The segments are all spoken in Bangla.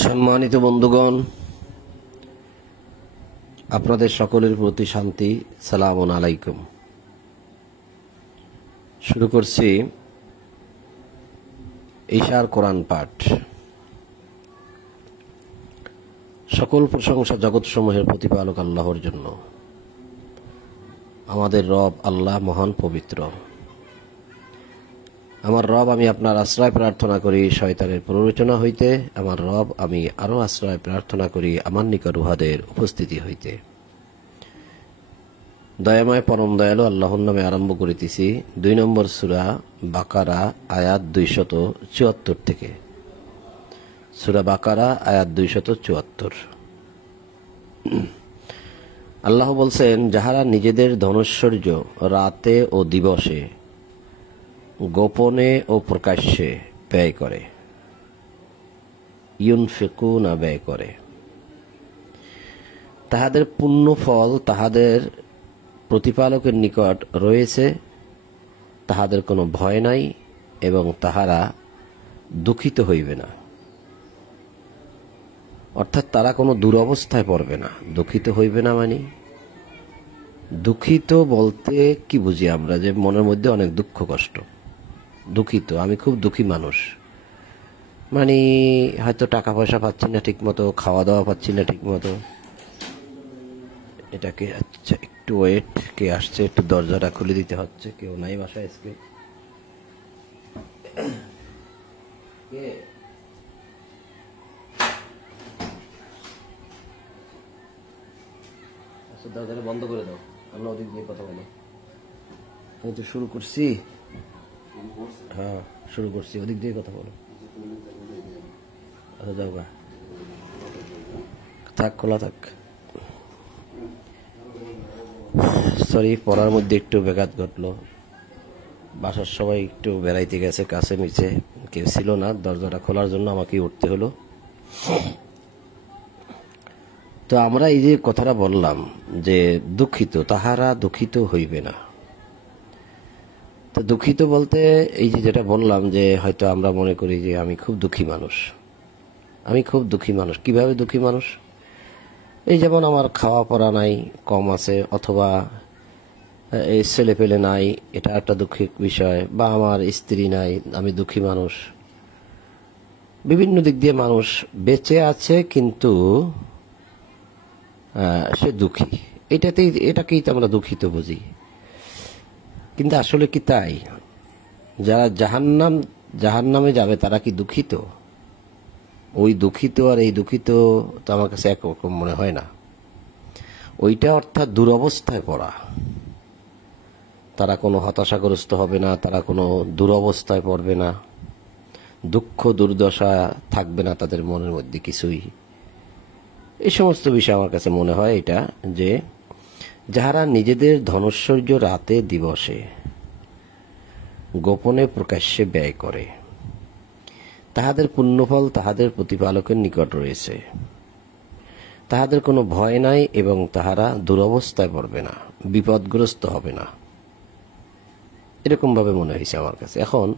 সম্মানিত বন্ধুগণ, আপনাদের সকলের প্রতি শান্তি। সালামুন আলাইকুম। শুরু করছি ঈশার কোরআন পাঠ। সকল প্রশংসা জগৎসমূহের প্রতিপালক আল্লাহর জন্য। আমাদের রব আল্লাহ মহান পবিত্র। আমার রব, আমি আপনার আশ্রয় প্রার্থনা করি শয়তানের প্ররোচনা হইতে। আমার রব, আমি আরো আশ্রয় প্রার্থনা করি আমার নিকট উহাদের উপস্থিতি হইতে। দয়াময় পরম দয়ালু আল্লাহর নামে আরম্ভ করিতেছি 2 নম্বর সূরা বাকারা আয়াত 274 থেকে। সূরা বাকারা আয়াত 274। আল্লাহ বলছেন, যাহারা নিজেদের ধনৈশ্বর্য রাতে ও দিবসে গোপনে ও প্রকাশ্যে ব্যয় করে, ইউনফিকুনা ব্যয় করে, তাহাদের পুণ্য ফল তাহাদের প্রতিপালকের নিকট রয়েছে, তাহাদের কোনো ভয় নাই এবং তাহারা দুঃখিত হইবে না। অর্থাৎ তারা কোনো দুরবস্থায় পড়বে না। দুঃখিত হইবে না মানে দুঃখিত বলতে কি বুঝি আমরা? যে মনের মধ্যে অনেক দুঃখ কষ্ট। দুঃখিত, আমি খুব দুঃখী মানুষ, মানে হয়তো টাকা পয়সা পাচ্ছি না ঠিক মতো, খাওয়া দাওয়া পাচ্ছি না ঠিক মতো। এটাকে আচ্ছা একটু ওয়েট, কে আসছে একটু দরজাটা খুলে দিতে হচ্ছে। কেউ নাই বাসায় আজকে? দরজাটা বন্ধ করে দাও, আমরা ওদিক দিয়ে কথা বলো। আমি তো শুরু করছি। হ্যাঁ শুরু করছি, ওদিক দিয়ে কথা বলো। আচ্ছা যাও গা, থাক খোলা থাক। সরি, পড়ার মধ্যে একটু ব্যাঘাত ঘটলো। বাসার সবাই একটু বেড়াইতে গেছে, কাছে নিচে কেউ ছিল না, দরজাটা খোলার জন্য আমাকে উঠতে হলো। তো আমরা এই যে কথাটা বললাম যে দুঃখিত, তাহারা দুঃখিত হইবে না। তো দুঃখিত বলতে এই যে যেটা বললাম, যে হয়তো আমরা মনে করি যে আমি খুব দুঃখী মানুষ, আমি খুব দুঃখী মানুষ। কিভাবে দুঃখী মানুষ? এই যেমন আমার খাওয়া পড়া নাই, কম আছে, অথবা এই ছেলে পেলে নাই, এটা একটা দুঃখের বিষয়, বা আমার স্ত্রী নাই, আমি দুঃখী মানুষ। বিভিন্ন দিক দিয়ে মানুষ বেঁচে আছে কিন্তু সে দুঃখী। এটাকেই তো আমরা দুঃখিত বুঝি, কিন্তু আসলে কি তাই? যারা জাহান্নামে যাবে তারা কি দুঃখিত? ওই দুঃখিত আর এই দুঃখিত তো আমার কাছে একরকম মনে হয় না। ওইটা অর্থাৎ দুরবস্থায় পড়া। তারা কোনো হতাশাগ্রস্ত হবে না, তারা কোনো দুরবস্থায় পড়বে না, দুঃখ দুর্দশা থাকবে না তাদের মনের মধ্যে কিছুই। এই সমস্ত বিষয় আমার কাছে মনে হয় এটা, যে যাহারা নিজেদের ধনৈশ্বর্য রাতে দিবসে গোপনে প্রকাশ্যে ব্যয় করে, তাহাদের পুণ্যফল তাহাদের প্রতিপালকের নিকট রয়েছে, তাহাদের কোনো ভয় নাই এবং তাহারা দুরবস্থায় পড়বে না, বিপদগ্রস্ত হবে না। এরকম ভাবে মনে হয়েছে আমার কাছে। এখন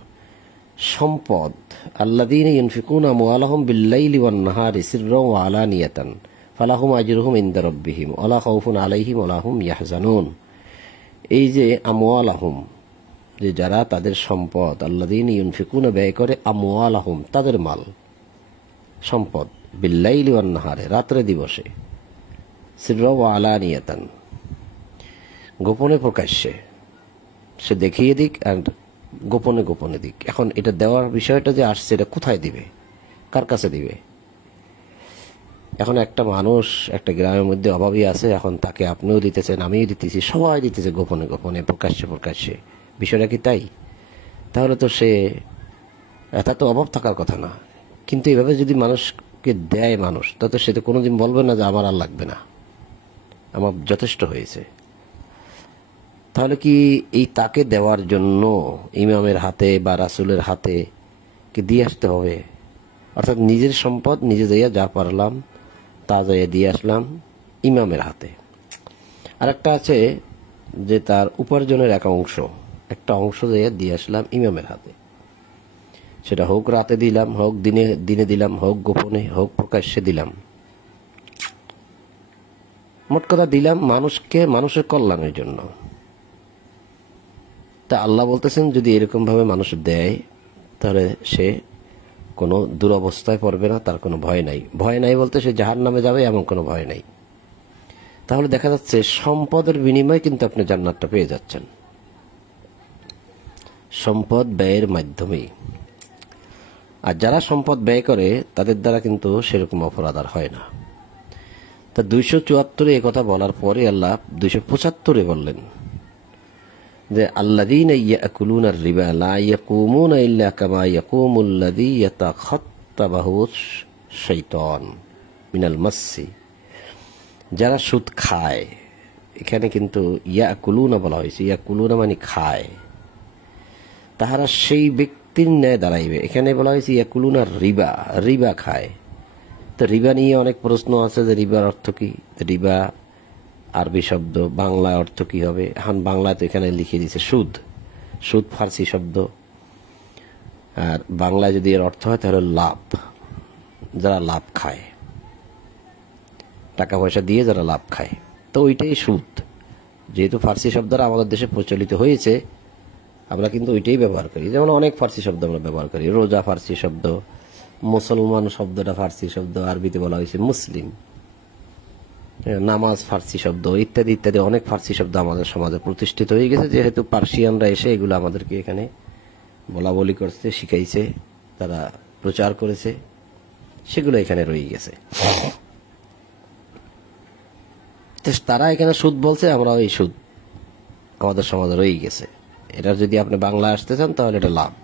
সম্পদ, আল্লাযীনা ইউনফিকুনা আমওয়ালাহুম বিল-লাইলি ওয়ান-নাহারি সিররান ওয়া আলানিয়াতান ফালাহুম আজরুহুম ইনদা রাব্বিহিম ওয়ালা খাউফুন আলাইহিম ওয়ালা হুম ইয়াহজানুন। এই যে আমওয়ালাহুম, যে যারা তাদের সম্পদ, আল্লাযীনা ইউনফিকুনা ব্যয় করে, আমওয়ালাহুম তাদের মাল সম্পদ, বিল-লাইলি ওয়ান-নাহারে রাত্রে দিবসে, সিররান ওয়া আলানিয়াতান গোপনে প্রকাশ্যে, সে দেখিয়ে দিক আর গোপনে গোপনে দিক। এখন এটা দেওয়ার বিষয়টা যে আসছে, এটা কোথায় দিবে, কার কাছে দিবে? এখন একটা মানুষ একটা গ্রামের মধ্যে অভাবী আছে, এখন তাকে আপনিও দিতেছেন, আমিও দিতেছি, সবাই দিতেছে গোপনে গোপনে, প্রকাশ্যে প্রকাশ্যে। বিষয়টা কি তাই? তাহলে তো সে, এটা তো অভাব থাকার কথা না। কিন্তু এভাবে যদি মানুষকে দেয় মানুষ, তাতে সে তো কোনোদিন বলবে না যে আমার আর লাগবে না, আমার যথেষ্ট হয়েছে। তাহলে কি এই তাকে দেওয়ার জন্য ইমামের হাতে বা রাসূলের হাতে কি দিয়ে আসতে হবে? অর্থাৎ নিজের সম্পদ নিজে যাইয়া যা পারলাম তা যাইয়া দিয়ে আসলাম ইমামের হাতে। আর একটা আছে যে তার উপার্জনের একটা অংশ যাইয়া দিয়ে আসলাম ইমামের হাতে। সেটা হোক রাতে দিলাম, হোক দিনে দিলাম, হোক গোপনে, হোক প্রকাশ্যে দিলাম, মোট কথা দিলাম মানুষের কল্যাণের জন্য। তা আল্লাহ বলতেছেন যদি এরকম ভাবে মানুষ দেয় তাহলে সে কোনো দুরবস্থায় পড়বে না, তার কোনো ভয় নাই। ভয় নাই বলতে সে জাহান্নামে যাবে এমন কোনো ভয় নাই। তাহলে দেখা যাচ্ছে সম্পদের বিনিময়ে কিন্তু আপনি জান্নাতটা পেয়ে যাচ্ছেন, সম্পদ ব্যয়ের মাধ্যমেই। আর যারা সম্পদ ব্যয় করে তাদের দ্বারা কিন্তু সেরকম অপরাধ আর হয় না। তা 274 এ কথা বলার পরে আল্লাহ 275 বললেন যে আল্লাযীনা ইয়াকুলুনা আর-রিবা লা ইয়াকুমুনা ইল্লা কামা ইয়াকুমুল্লাযী ইয়াতাখাত্তাবাহু শাইতান মিনাল মাসসি। যারা সুদ খায়, এখানে কিন্তু ইয়াকুলুনা বলা হয়েছে, ইয়াকুলুনা মানে খায়, তাহারা সেই ব্যক্তির ন্যায় দাঁড়াইবে। এখানে বলা হয়েছে ইয়াকুলুনা রিবা, রিবা খায়। তো রিবা নিয়ে অনেক প্রশ্ন আছে যে রিবার অর্থ কি, রিবা আরবি শব্দ, বাংলা অর্থ কি হবে। এখন বাংলায় তো এখানে লিখে দিয়েছে সুদ, সুদ ফার্সি শব্দ, আর বাংলায় যদি এর অর্থ হয় তাহলে লাভ, যারা লাভ খায়, টাকা পয়সা দিয়ে যারা লাভ খায়, তো ওইটাই সুদ। যেহেতু ফার্সি শব্দটা আমাদের দেশে প্রচলিত হয়েছে, আমরা কিন্তু ওইটাই ব্যবহার করি। যেমন অনেক ফার্সি শব্দ আমরা ব্যবহার করি, রোজা ফার্সি শব্দ, মুসলমান শব্দটা ফার্সি শব্দ, আরবিতে বলা হয়েছে মুসলিম, নামাজ ফার্সি শব্দ, ইত্যাদি ইত্যাদি অনেক ফার্সি শব্দ আমাদের সমাজে প্রতিষ্ঠিত হয়ে গেছে। যেহেতু পার্সিয়ানরা এসে এগুলো আমাদেরকে এখানে বলা বলি করছে, শিখাইছে, তারা প্রচার করেছে, সেগুলো এখানে রয়ে গেছে। তারা এখানে সুদ বলছে, আমরা ওই সুদ আমাদের সমাজে রয়ে গেছে। এটা যদি আপনি বাংলা আসতে চান তাহলে এটা লাভ,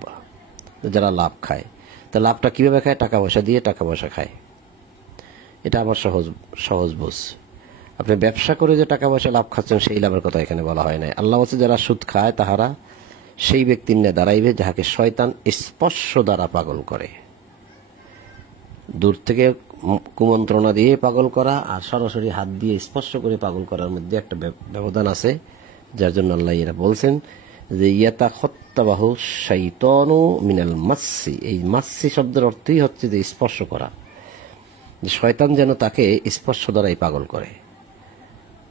যারা লাভ খায়। তো লাভটা কিভাবে খায়? টাকা পয়সা দিয়ে টাকা পয়সা খায়। এটা আমার সহজ বুঝ। আপনি ব্যবসা করে যে টাকা পয়সা লাভ খাচ্ছেন সেই লাভের কথা এখানে বলা হয় নাই। আল্লাহ বলছে যারা সুদ খায় তাহারা সেই ব্যক্তির নিয়ে দাঁড়াইবে যাহাকে শয়তান স্পর্শ দ্বারা পাগল করে। দূর থেকে কুমন্ত্রণা দিয়ে পাগল করা আর সরাসরি হাত দিয়ে স্পর্শ করে পাগল করার মধ্যে একটা ব্যবধান আছে, যার জন্য আল্লাহ এরা বলছেন যে ইয়াতাখাত্তাবাহু শাইতানু মিনাল মাসসি। এই মাসসি শব্দের অর্থই হচ্ছে যে স্পর্শ করা, যে শয়তান যেন তাকে স্পর্শ দ্বারাই পাগল করে।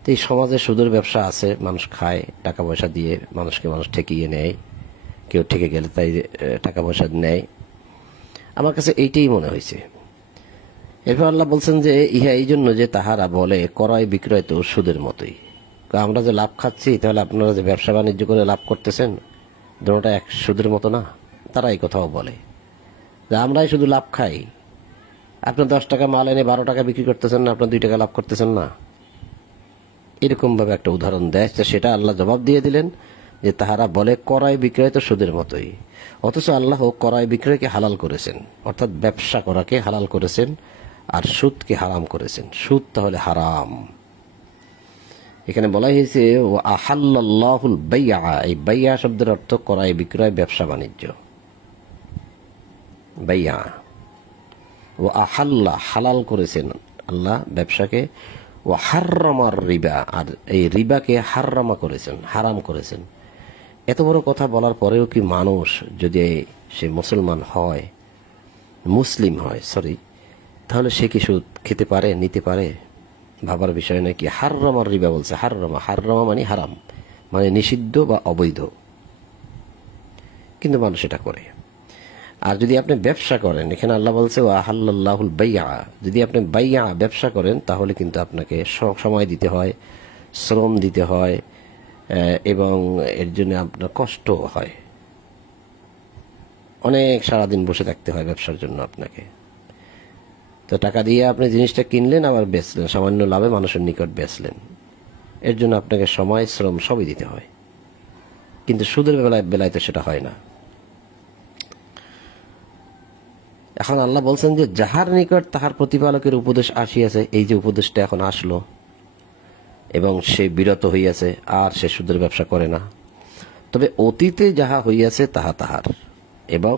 তো এই সমাজে সুদের ব্যবসা আছে, মানুষ খায়, টাকা পয়সা দিয়ে মানুষকে মানুষ ঠেকিয়ে নেয়, কেউ ঠেকে গেলে তাই টাকা পয়সা নেয়। আমার কাছে এইটাই মনে হয়েছে। এরপর আল্লাহ বলছেন যে ইহা এই জন্য যে তাহারা বলে ক্রয় বিক্রয় তো সুদের মতোই। আমরা যে লাভ খাচ্ছি, তাহলে আপনারা যে ব্যবসা বাণিজ্য করে লাভ করতেছেন, দুটোটা এক সুদের মতো না? তারা এই কথাও বলে যে আমরাই শুধু লাভ খাই, আপনার 10 টাকা মাল এনে 12 টাকা বিক্রি করতেছেন না, আপনার 2 টাকা লাভ করতেছেন না। এরকম ভাবে একটা উদাহরণ দেয়, সেটা আল্লাহ জবাব দিয়ে দিলেন যে তাহারা বলে ক্রয় বিক্রয় তো সুদের মতোই। অথচ আল্লাহ ক্রয় বিক্রয়কে হালাল করেছেন, অর্থাৎ ব্যবসা করাকে হালাল করেছেন, আর সুদকে হারাম করেছেন। সুদ তাহলে হারাম। এখানে বলা হয়েছে ও আহাল্লাল্লাহুল বাইআ। এই বাইআ শব্দের অর্থ ক্রয় বিক্রয়, ব্যবসা বাণিজ্য। বাইআ ও আহাল্লা, হালাল করেছেন আল্লাহ ব্যবসাকে। ও হাররামার রিবা, আর এই রিবাকে হাররামা করেছেন, হারাম করেছেন। এত বড় কথা বলার পরেও কি মানুষ যদি সে মুসলমান হয়, মুসলিম হয়, তাহলে সে কি সুদ খেতে পারে, নিতে পারে? ভাবার বিষয় নাকি? হাররামার রিবা বলছে, হাররামা, হাররামা মানে হারাম, মানে নিষিদ্ধ বা অবৈধ, কিন্তু মানুষ এটা করে। আর যদি আপনি ব্যবসা করেন, এখানে আল্লাহ বলছে ওয়া আহাল্লাল্লাহুল বাইআ, যদি আপনি বাইআ ব্যবসা করেন তাহলে কিন্তু আপনাকে সময় দিতে হয়, শ্রম দিতে হয়, এবং এর জন্য আপনার কষ্ট হয়, অনেক সারাদিন বসে থাকতে হয় ব্যবসার জন্য আপনাকে। তো টাকা দিয়ে আপনি জিনিসটা কিনলেন, আবার বেচলেন, সামান্য লাভে মানুষের নিকট বেচলেন, এর জন্য আপনাকে সময় শ্রম সবই দিতে হয়। কিন্তু সুদের বেলায় তো সেটা হয় না। এখন আল্লাহ বলছেন যে যাহার নিকট তাহার প্রতিপালকের উপদেশ আসিয়াছে, এই যে উপদেশটা এখন আসলো, এবং সে বিরত হইয়াছে, আর সে সুদের ব্যবসা করে না, তবে অতীতে যাহা হইয়াছে তাহা তাহার, এবং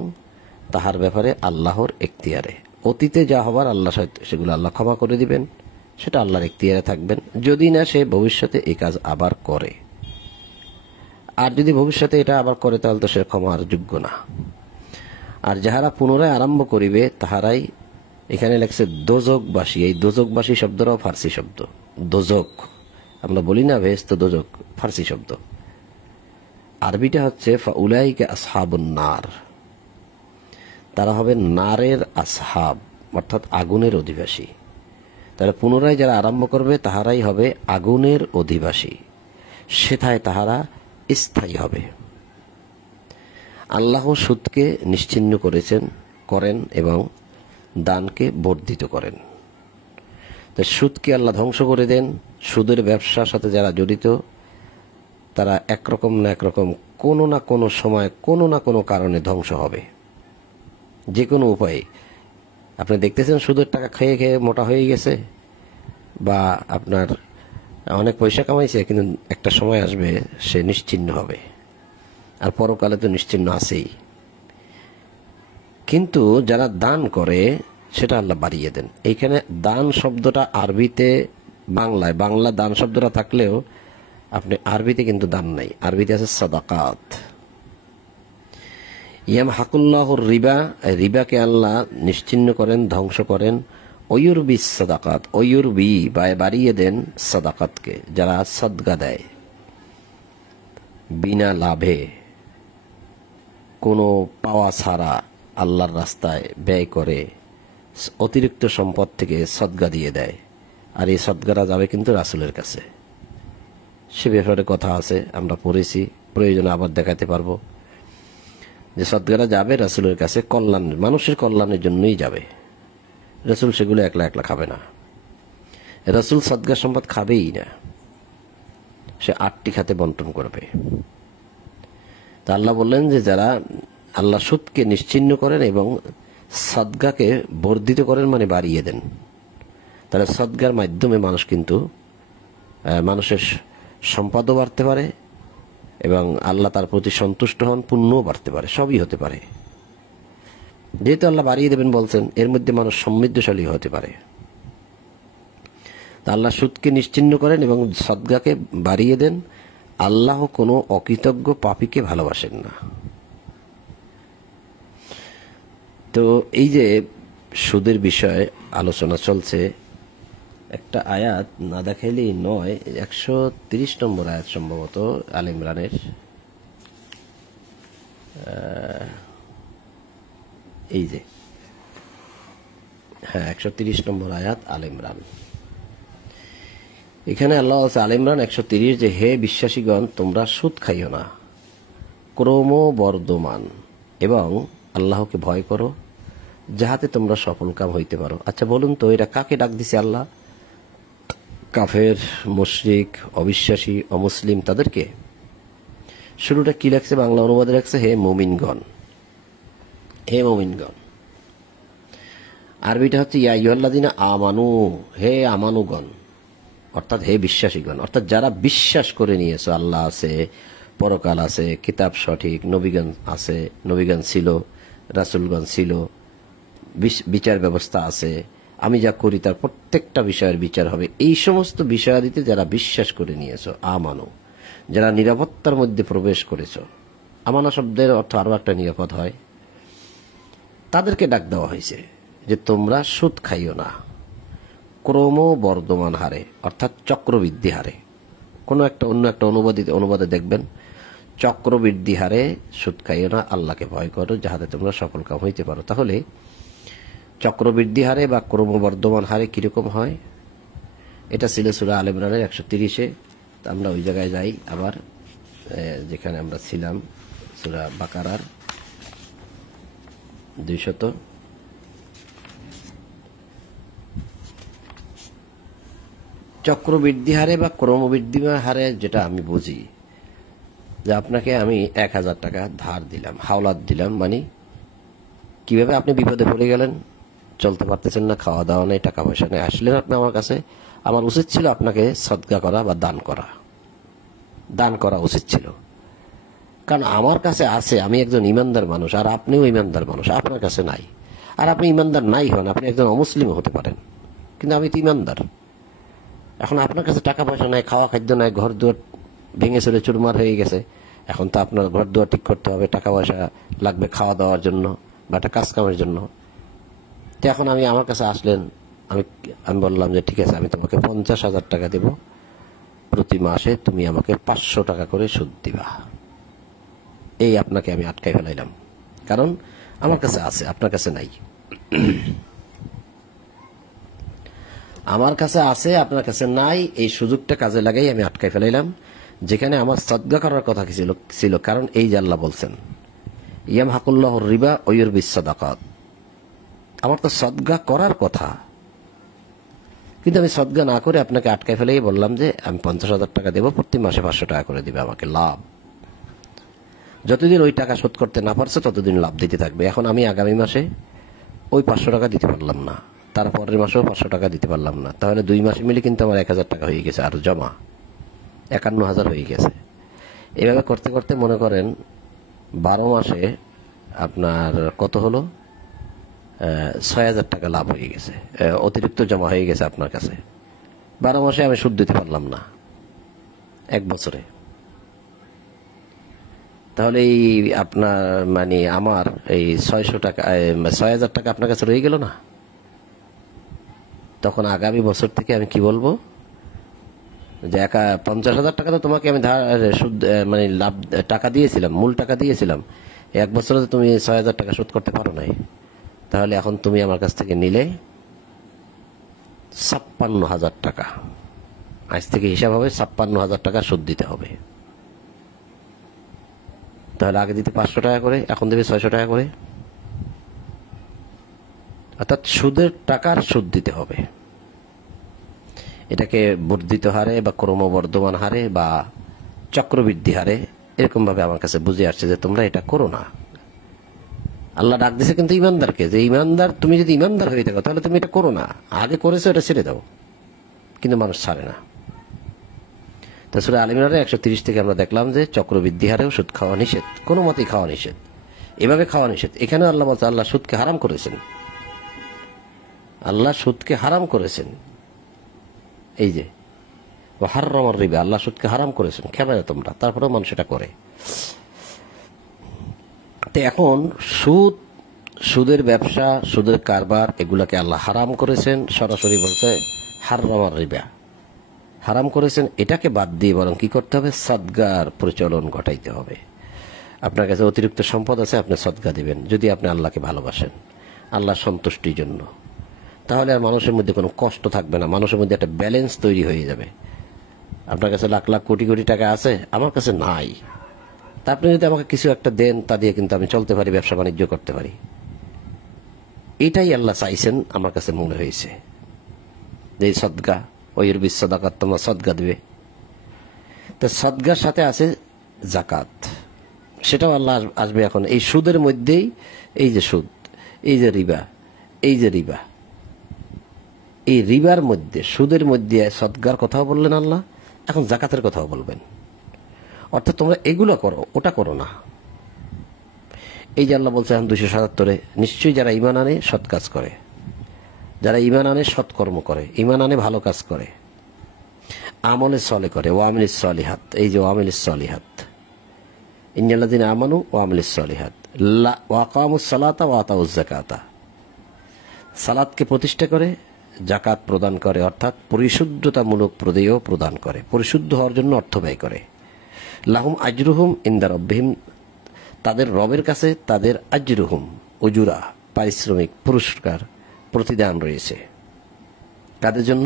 তাহার ব্যাপারে আল্লাহর এখতিয়ারে। অতীতে যা হবার আল্লাহ সেগুলো আল্লাহ ক্ষমা করে দিবেন, সেটা আল্লাহর এখতিয়ারে থাকবেন, যদি না সে ভবিষ্যতে এই কাজ আবার করে। আর যদি ভবিষ্যতে এটা আবার করে তাহলে তো সে ক্ষমার যোগ্য না। আর যাহারা পুনরায় আরম্ভ করিবে তাহারাই, এখানে লেখছে দোজকবাসী। এই দোজকবাসী শব্দটাও ফার্সি শব্দ। দোজক আমরা বলি না, ভেস্ত দোজক ফার্সি শব্দ। আরবিটা হচ্ছে ফাউলাইকা আসহাবুন নার, তারা হবে নারের আসহাব, অর্থাৎ আগুনের অধিবাসী। তাহলে পুনরায় যারা আরম্ভ করবে তাহারাই হবে আগুনের অধিবাসী, সেথায় তাহারা স্থায়ী হবে। আল্লাহ সুদকে নিশ্চিহ্ন করেন এবং দানকে বর্ধিত করেন। তো সুদকে আল্লাহ ধ্বংস করে দেন। সুদের ব্যবসার সাথে যারা জড়িত তারা একরকম না একরকম কোনো না কোনো সময় কোনো না কোনো কারণে ধ্বংস হবে, যে কোনো উপায়ে। আপনি দেখতেছেন সুদের টাকা খেয়ে খেয়ে মোটা হয়ে গেছে, বা আপনার অনেক পয়সা কামাইছে, কিন্তু একটা সময় আসবে সে নিশ্চিহ্ন হবে। আর পরকালে তো নিশ্চিহ্ন আছেই। কিন্তু যারা দান করে সেটা আল্লাহ বাড়িয়ে দেন। এইখানে দান শব্দটা আরবিতে, বাংলা দান শব্দটা থাকলেও আপনি আরবিতে কিন্তু দান নাই, আরবিতে আছে সাদাকাত। ইয়ামহাকুল্লাহুর রিবা, রিবাকে আল্লাহ নিশ্চিহ্ন করেন, ধ্বংস করেন। ওয়ুরবি সাদাকাত, ওয়ুরবি বাড়িয়ে দেন সাদাকাতকে, যারা সদকা দেয় বিনা লাভে, কোনো পাওয়া ছাড়া আল্লাহর রাস্তায় ব্যয় করে, অতিরিক্ত সম্পদ থেকে সদকা দিয়ে দেয়। আর এই সদকাটা যাবে কিন্তু রাসূলের কাছে। সে ব্যাপারে কথা আছে, আমরা পড়েছি, প্রয়োজনে আবার দেখাতে পারবো যে সদকাটা যাবে রাসূলের কাছে, কল্যাণের, মানুষের কল্যাণের জন্যই যাবে। রাসূল সেগুলো একলা একলা খাবে না। রাসূল সদকা সম্পদ খাবেই না, সে 8টি খাতে বন্টন করবে। তা আল্লাহ বললেন যে যারা আল্লাহ সুদকে নিশ্চিহ্ন করেন এবং সদকাকে বর্ধিত করেন, মানে বাড়িয়ে দেন, তাহলে সদকার মাধ্যমে মানুষ কিন্তু মানুষের সম্পদও বাড়তে পারে এবং আল্লাহ তার প্রতি সন্তুষ্ট হন, পুণ্যও বাড়তে পারে, সবই হতে পারে। যেহেতু আল্লাহ বাড়িয়ে দেবেন বলছেন, এর মধ্যে মানুষ সমৃদ্ধশালী হতে পারে। তা আল্লাহ সুদকে নিশ্চিহ্ন করেন এবং সদকাকে বাড়িয়ে দেন। আল্লাহ কোনো অকৃতজ্ঞ পাপীকে ভালোবাসেন না। তো এই যে সুদের বিষয়ে আলোচনা চলছে, একটা আয়াত না দেখাইলেই নয়। 130 নম্বর আয়াত সম্ভবত আল ইমরানের, এই যে 130 নম্বর আয়াত আল ইমরান। এখানে আল্লাহ আল ইমরান 130, যে হে বিশ্বাসীগণ, তোমরা সুদ খাইও না, ক্রমবর্ধমান, এবং আল্লাহকে ভয় করো, যাহাতে তোমরা সফল কাম হইতে পারো। আচ্ছা বলুন তো, এটা কাকে ডাক দিছে আল্লাহ? কাফের, মুশরিক, অবিশ্বাসী, অমুসলিম, তাদেরকে। শুরুটা কি লাগছে? বাংলা অনুবাদে লাগছে হে মুমিনগণ, হে মুমিনগণ। আরবিটা হচ্ছে ইয়া আইয়ুহাল্লাযীনা আমানু, হে আমানুগণ, অর্থাৎ হে বিশ্বাসীগণ, অর্থাৎ যারা বিশ্বাস করে নিয়েছো আল্লাহ আছে, পরকাল আছে, কিতাব সঠিক, নবীগণ আছে, নবীগণ ছিল, রাসূলগণ ছিল, বিচার ব্যবস্থা আছে, আমি যা করি তার প্রত্যেকটা বিষয়ের বিচার হবে, এই সমস্ত বিষয়াদিতে যারা বিশ্বাস করে নিয়েছো, আমানু, যারা নিরাপত্তার মধ্যে প্রবেশ করেছো। আমানা শব্দের অর্থ আরো একটা নিরাপদ হয়। তাদেরকে ডাক দেওয়া হয়েছে যে তোমরা সুদ খাইও না ক্রমবর্ধমান হারে, অর্থাৎ চক্রবৃদ্ধি হারে। কোনো একটা অন্য একটা অনুবাদে দেখবেন চক্রবৃদ্ধি হারে সুদ খাইও না, আল্লাহকে ভয় করো, যাহাতে তোমরা সফল কাম হইতে পারো। তাহলে চক্রবৃদ্ধি হারে বা ক্রমবর্ধমান হারে কিরকম হয়? এটা ছিল সূরা আল ইমরানের 130-এ। আমরা ওই জায়গায় যাই আবার, যেখানে আমরা ছিলাম, সূরা বাকারার 200। চক্রবৃদ্ধি হারে বা ক্রমবৃদ্ধি হারে যেটা আমি বুঝি, যে আপনাকে আমি 1000 টাকা ধার দিলাম, হাওলাত দিলাম, মানে কিভাবে আপনি বিপদে পড়ে গেলেন, চলতে পারতেছেন না, খাওয়া দাওয়া নেই, টাকা পয়সা নেই, আসলেন আপনি আমার কাছে। আমার উচিত ছিল আপনাকে সদকা করা বা দান করা উচিত ছিল, কারণ আমার কাছে আছে, আমি একজন ইমানদার মানুষ, আর আপনিও ইমানদার মানুষ, আপনার কাছে নাই। আর আপনি ইমানদার নাই হন, আপনি একজন অমুসলিমও হতে পারেন, কিন্তু আমি তো ইমানদার। এখন আপনার কাছে টাকা পয়সা নাই, খাওয়া খাদ্য নাই, ঘর দুয়ার ভেঙে চলে চুরমার হয়ে গেছে। এখন তো আপনার ঘর দুয়ার ঠিক করতে হবে, টাকা পয়সা লাগবে খাওয়া দাওয়ার জন্য, বা একটা কাজ কামের জন্য। তো এখন আমার কাছে আসলেন, আমি বললাম যে ঠিক আছে, আমি তোমাকে 50,000 টাকা দেব, প্রতি মাসে তুমি আমাকে 500 টাকা করে সুদ দিবা। এই আপনাকে আমি আটকাই ফেলাইলাম, কারণ আমার কাছে আছে, আপনার কাছে নাই। আমার কাছে আছে, আপনার কাছে নাই, এই সুযোগটা কাজে লাগাই আমি আটকাই ফেলাইলাম, যেখানে আমার সদকা করার কথা ছিল। কারণ এই যে আল্লাহ বলছেন ইয়ামহাকুল্লাহুর রিবা ওয়া ইউরবিস সাদাকাত, আমার তো সদকা করার কথা, কিন্তু আমি সদকা না করে আপনাকে আটকাই ফেলেই বললাম যে আমি 50,000 টাকা দেবো, প্রতি মাসে 500 টাকা করে দিবে আমাকে লাভ। যতদিন ওই টাকা শোধ করতে না পারছে ততদিন লাভ দিতে থাকবে। এখন আমি আগামী মাসে ওই 500 টাকা দিতে পারলাম না, তারপরের মাসেও 500 টাকা দিতে পারলাম না, তাহলে 2 মাসে মিলে কিন্তু আমার 1,000 টাকা হয়ে গেছে, আর জমা 51,000 হয়ে গেছে। এভাবে করতে করতে মনে করেন 12 মাসে আপনার কত হলো, 6,000 টাকা লাভ হয়ে গেছে, অতিরিক্ত জমা হয়ে গেছে আপনার কাছে। 12 মাসে আমি সুদ দিতে পারলাম না, 1 বছরে। তাহলে এই আপনার মানে আমার এই 6,000 টাকা আপনার কাছে রয়ে গেল না। তখন আগামী বছর থেকে আমি কি বলবো যে 50,000 টাকা তো তোমাকে আমি সুদ মানে লাভ টাকা দিয়েছিলাম, মূল টাকা দিয়েছিলাম, 1 বছরে তো তুমি 6,000 টাকা সুদ করতে পারো নাই, তাহলে এখন তুমি আমার কাছ থেকে নিলে 56,000 টাকা। আজ থেকে হিসাব হবে 56,000 টাকা সুদ দিতে হবে। তাহলে আগে দিতে 500 টাকা করে, এখন দেবে 600 টাকা করে, অর্থাৎ সুদের টাকার সুদ দিতে হবে। এটাকে বর্ধিত হারে বা ক্রমবর্ধমান হারে বা চক্রবৃদ্ধি হারে এরকম ভাবে আমার কাছে বুঝে আসছে যে তোমরা এটা করো না। আল্লাহ ডাক দিছে কিন্তু ইমানদারকে, যে ইমানদার, তুমি যদি ইমানদার হয়ে থাকো তাহলে তুমি এটা করো না, আগে করেছো এটা ছেড়ে দাও, কিন্তু মানুষ ছাড়ে না। তো সূরা আল ইমরানের 130 থেকে আমরা দেখলাম যে চক্রবৃদ্ধি হারেও সুদ খাওয়া নিষেধ, কোনো মতেই খাওয়া নিষেধ, এভাবে খাওয়া নিষেধ। এখানে আল্লাহ বলছে আল্লাহ সুদকে হারাম করেছেন, আল্লাহ সুদকে হারাম করেছেন। এই যে হারামার রিবা, আল্লাহ সুদকে হারাম করেছেন, খেবে না তোমরা, তারপরেও মানুষ এটা করে। তো এখন সুদের ব্যবসা, সুদের কারবার, এগুলাকে আল্লাহ হারাম করেছেন, সরাসরি বলতে হারামার রিবা হারাম করেছেন। এটাকে বাদ দিয়ে বরং কি করতে হবে, সদগার প্রচলন ঘটাইতে হবে। আপনার কাছে অতিরিক্ত সম্পদ আছে, আপনি সদগা দিবেন, যদি আপনি আল্লাহকে ভালোবাসেন, আল্লাহর সন্তুষ্টির জন্য, তাহলে আর মানুষের মধ্যে কোনো কষ্ট থাকবে না, মানুষের মধ্যে একটা ব্যালেন্স তৈরি হয়ে যাবে। আপনার কাছে লাখ লাখ কোটি কোটি টাকা আছে, আমার কাছে নাই, তা আপনি যদি আমাকে কিছু একটা দেন, তা দিয়ে কিন্তু আমি চলতে পারি, ব্যবসা বাণিজ্য করতে পারি। এটাই আল্লাহ চাইছেন, আমার কাছে মনে হয়েছে যে সদগা ওই বিশ্বদাকাত, তোমরা সদগা দিবে। তো সদগার সাথে আছে জাকাত, সেটাও আল্লাহ আসবে। এখন এই সুদের মধ্যেই এই যে সুদ, এই যে রিবা, এই যে রিবা, এই রিবার মধ্যে, সুদের মধ্যে সদগার কথাও বললেন আল্লাহ, এখন জাকাতের কথাও বলবেন। অর্থাৎ তোমরা এগুলো করো, ওটা করো না। এই যে আল্লাহ বলছে এখন 277-এ, নিশ্চয়ই যারা ঈমান আনে সৎ কাজ করে, যারা ঈমান আনে সৎকর্ম করে, ঈমান আনে ভালো কাজ করে, আমলে সলে করে, ওয়ামিলিস সলিহাত, এই যে ওয়ামিলিস সলিহাত, ইন্নাল্লাযিনা আমানু ওয়ামিলিস সলিহাত ওয়া আকামুস সালাতা ওয়া আতাউজ যাকাতা, সালাতকে প্রতিষ্ঠা করে, জাকাত প্রদান করে, অর্থাৎ পরিশুদ্ধতামূলক প্রদেয় প্রদান করে, পরিশুদ্ধ হওয়ার জন্য অর্থ ব্যয় করে। লাহুম আজরুহুম ইনদা রাব্বিহিম, তাদের রবের কাছে তাদের আজরুহুম, উজুরা, পারিশ্রমিক, পুরস্কার, প্রতিদান রয়েছে। কাদের জন্য?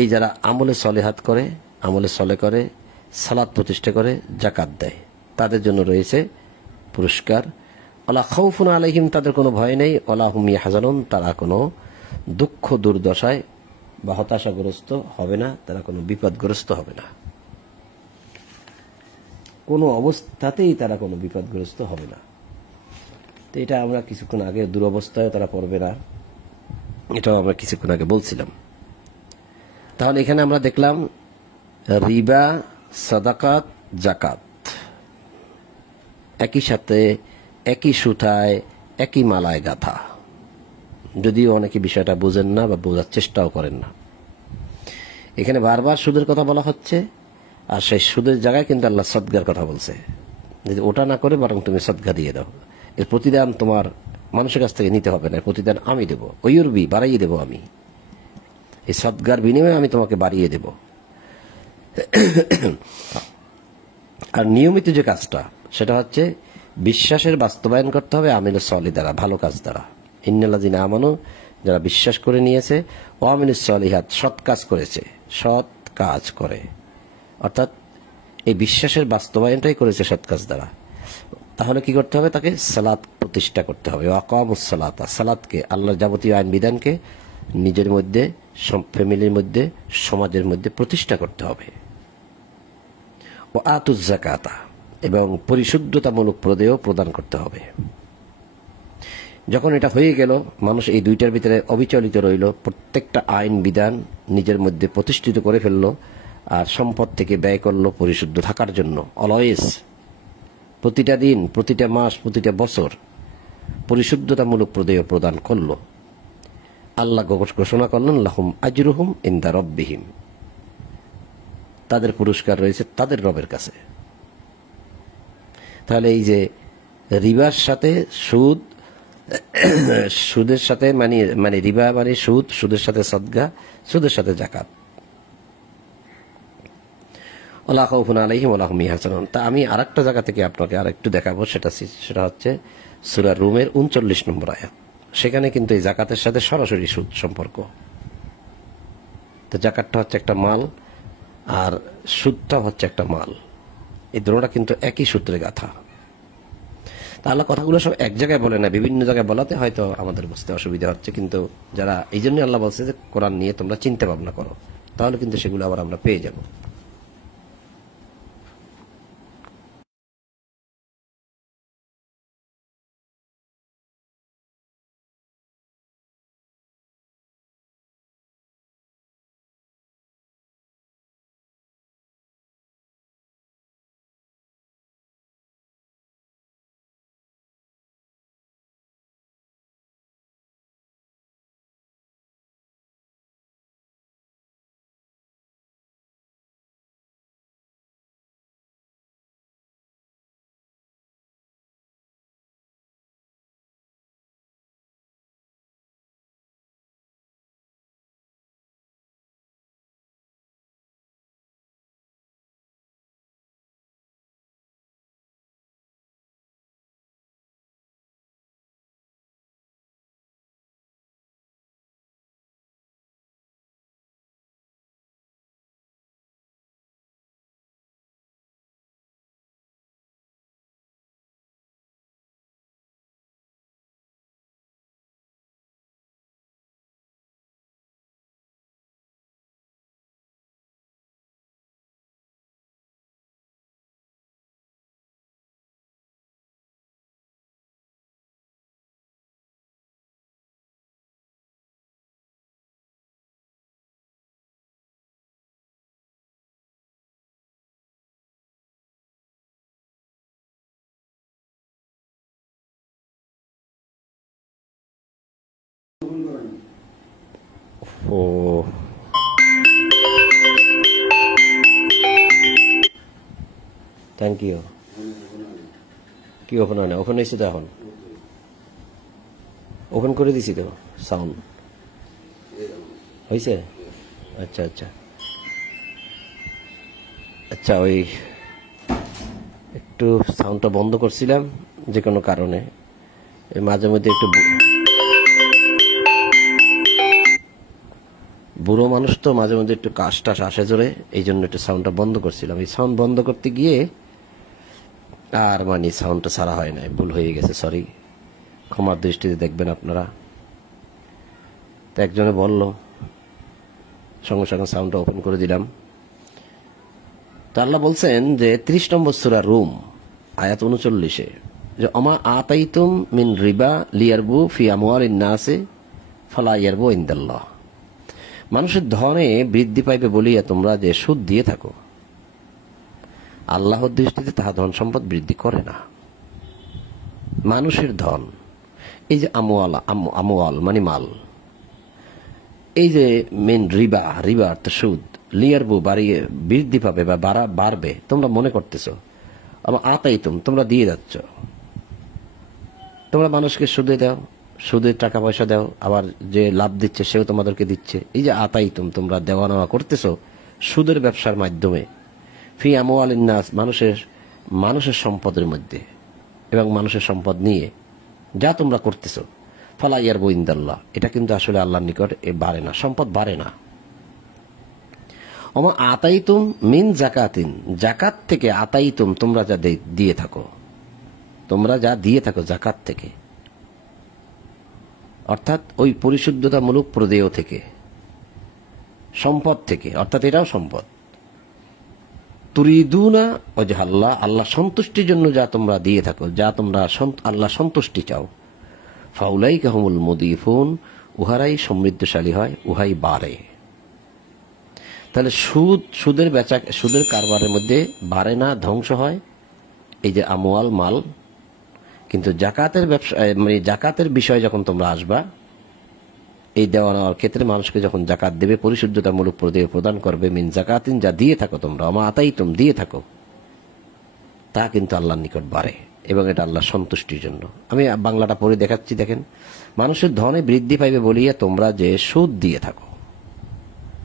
এই যারা আমলে সলেহাত করে, আমলে সলে করে, সালাত প্রতিষ্ঠা করে, জাকাত দেয়, তাদের জন্য রয়েছে পুরস্কার। ওয়ালা খাউফুন আলাইহিম, তাদের কোনো ভয় নেই, ওয়ালা হুম ইয়াহজানুন, তারা কোনো দুঃখ দুর্দশায় বা হতাশাগ্রস্ত হবে না, তারা কোনো বিপদগ্রস্ত হবে না, কোনো অবস্থাতেই তারা কোনো বিপদগ্রস্ত হবে না। তো এটা আমরা কিছুক্ষণ আগে, দুরবস্থায় তারা পড়বে না, এটাও আমরা কিছুক্ষণ আগে বলছিলাম। তাহলে এখানে আমরা দেখলাম রিবা, সাদাকাত, জাকাত একই সাথে, একই সুতায়, একই মালায় গাথা, যদিও অনেকে বিষয়টা বোঝেন না বা বোঝার চেষ্টাও করেন না। এখানে বারবার সুদের কথা বলা হচ্ছে, আর সেই সুদের জায়গায় কিন্তু আল্লাহ সদগার কথা বলছে, যদি ওটা না করে বরং তুমি সদগা দিয়ে দাও। এর প্রতিদান তোমার মানুষের কাছ থেকে নিতে হবে না, প্রতিদান আমি দেব। ওয়ুরবি, বাড়াইয়ে দেব আমি, এই সদগার বিনিময়ে আমি তোমাকে বাড়িয়ে দেব। আর নিয়মিত যে কাজটা সেটা হচ্ছে বিশ্বাসের বাস্তবায়ন করতে হবে আমিল সলি দ্বারা, ভালো কাজ দ্বারা। ইন্নাল্লাযিনা আমানু, যারা বিশ্বাস করে নিয়েছে, ও আমিলুস সলিহাত, সৎ কাজ করেছে, সৎ কাজ করে, অর্থাৎ এই বিশ্বাসের বাস্তবায়নটাই করেছে সৎ কাজ দ্বারা। তাহলে কি করতে হবে? তাকে সালাত প্রতিষ্ঠা করতে হবে। ওয়াকামুস সালাতা, সালাতকে, আল্লাহর যাবতীয় আইন বিধানকে নিজের মধ্যে, ফ্যামিলির মধ্যে, সমাজের মধ্যে প্রতিষ্ঠা করতে হবে। ও আতুজ যাকাতা, এবং পরিশুদ্ধতামূলক প্রদেয় প্রদান করতে হবে। যখন এটা হয়ে গেল, মানুষ এই দুইটার ভিতরে অবিচলিত রইল, প্রত্যেকটা আইন বিধান নিজের মধ্যে প্রতিষ্ঠিত করে ফেললো, আর সম্পদ থেকে ব্যয় করলো পরিশুদ্ধ থাকার জন্য। অলওয়েজ, প্রতিটা দিন, প্রতিটা মাস, প্রতিটা বছর পরিশুদ্ধতামূলক প্রদেয় প্রদান করলো। আল্লাহ ঘোষণা করলেন লাহুম আজরুহুম ইনদা রব্বিহিম, তাদের পুরস্কার রয়েছে তাদের রবের কাছে। তাহলে এই যে রিবার সাথে সুদ, সুদের সাথে মানে রিবা মানে সুদ, সুদের সাথে সদকা, সুদের সাথে জাকাত, ওয়ালা খাউফুন আলাইহিম ওয়ালা হুম ইয়াহজানুন। তা আমি আরেকটা জায়গা থেকে আপনাকে আরেকটু দেখাবো, সেটা হচ্ছে সূরা রুমের ৩৯ নম্বর আয়াত। সেখানে কিন্তু এই জাকাতের সাথে সরাসরি সুদ সম্পর্ক। তো জাকাতটা হচ্ছে একটা মাল, আর সুদটা হচ্ছে একটা মাল, এই দুটোটা কিন্তু একই সূত্রে গাথা। তাহলে কথাগুলো সব এক জায়গায় বলে না, বিভিন্ন জায়গায় বলাতে হয়তো আমাদের বুঝতে অসুবিধা হচ্ছে, কিন্তু যারা, এই জন্য আল্লাহ বলছে যে কোরআন নিয়ে তোমরা চিন্তা ভাবনা করো, তাহলে কিন্তু সেগুলো আবার আমরা পেয়ে যাব। ও থ্যাংক ইউ। কি ওপেন হয় না? ওপেন হয়েছে তো, এখন ওপেন করে দিছি তো, সাউন্ড হয়েছে। আচ্ছা আচ্ছা আচ্ছা, ওই একটু সাউন্ডটা বন্ধ করছিলাম যে কোনো কারণে, মাঝে মধ্যে একটু, বুড়ো মানুষ তো মাঝে মধ্যে একটু কাশ টাশ আসে জোরে, এই জন্য একটু সাউন্ডটা বন্ধ করছিলাম। এই সাউন্ড বন্ধ করতে গিয়ে আর মানে সাউন্ডটা ছাড়া হয় নাই, ভুল হয়ে গেছে, সরি, ক্ষমার দৃষ্টিতে দেখবেন আপনারা। তো একজনে বলল, সঙ্গে সঙ্গে সাউন্ডটা ওপেন করে দিলাম। তো আল্লাহ বলছেন যে ৩০ নম্বর সূরা রুম আয়াত ৩৯-এ, যে আমা আতাইতুম মিন রিবা লিয়ারবু ফি আমওয়ালিন নাসি ফালা ইয়ারবু ইনদাল্লাহ, মানুষের ধনে বৃদ্ধি পাইবে বলিয়া তোমরা যে সুদ দিয়ে থাকো, আল্লাহর দৃষ্টিতে তাহা ধন সম্পদ বৃদ্ধি করে না। মানুষের ধন, এই যে আমওয়াল মানে মাল, এই যে মেন রিবা, রিবা অর্থ সুদ, লিয়ারবু বাড়িয়ে বৃদ্ধি পাবে বা বাড়বে তোমরা মনে করতেছ, আমার আতাইতুম তোমরা দিয়ে যাচ্ছ, তোমরা মানুষকে সুদে দাও, সুদের টাকা পয়সা দাও, আবার যে লাভ দিচ্ছে সেও তোমাদেরকে দিচ্ছে। এই যে আতাইতুম, তোমরা দেওয়া নেওয়া করতেছো সুদের ব্যবসার মাধ্যমে, ফি আমওয়ালিন নাস, মানুষের সম্পদের মধ্যে, এবং মানুষের সম্পদ নিয়ে যা তোমরা করতেছো, ফালা ইয়ারবু ইনদাল্লাহ, এটা কিন্তু আসলে আল্লাহর নিকট বাড়ে না, সম্পদ বাড়ে না। ওমা আতাইতুম মিন জাকাতিন, জাকাত থেকে, আতাইতুম তোমরা যা দিয়ে থাকো, তোমরা যা দিয়ে থাকো জাকাত থেকে, অর্থাৎ ওই পরিশুদ্ধতামূলক প্রদেয় থেকে, সম্পদ থেকে, অর্থাৎ এটাও সম্পদ। তুরিদুনা ওয়াজহাল্লাহ, আল্লাহ সন্তুষ্টির জন্য যা তোমরা দিয়ে থাকো, যা তোমরা আল্লাহ সন্তুষ্টি চাও, ফাউলাইকা হুমুল মুদিফুন, উহারাই সমৃদ্ধশালী হয়, উহাই বাড়ে। তাহলে সুদের কারবারের মধ্যে বাড়ে না, ধ্বংস হয় এই যে আমওয়াল, মাল। কিন্তু জাকাতের ব্যবসা, মানে জাকাতের বিষয় যখন তোমরা আসবা, এই দেওয়া নেওয়ার ক্ষেত্রে মানুষকে যখন জাকাত দেবে, পরিশুদ্ধতামূলক প্রদেয় প্রদান করবে, মিন জাকাতিন যা দিয়ে থাকো তোমরা, আমা আতাইতুম দিয়ে থাকো, তা কিন্তু আল্লাহর নিকট বাড়ে, এবং এটা আল্লাহ সন্তুষ্টির জন্য। আমি বাংলাটা পড়ে দেখাচ্ছি, দেখেন, মানুষের ধনে বৃদ্ধি পাইবে বলিয়া তোমরা যে সুদ দিয়ে থাকো,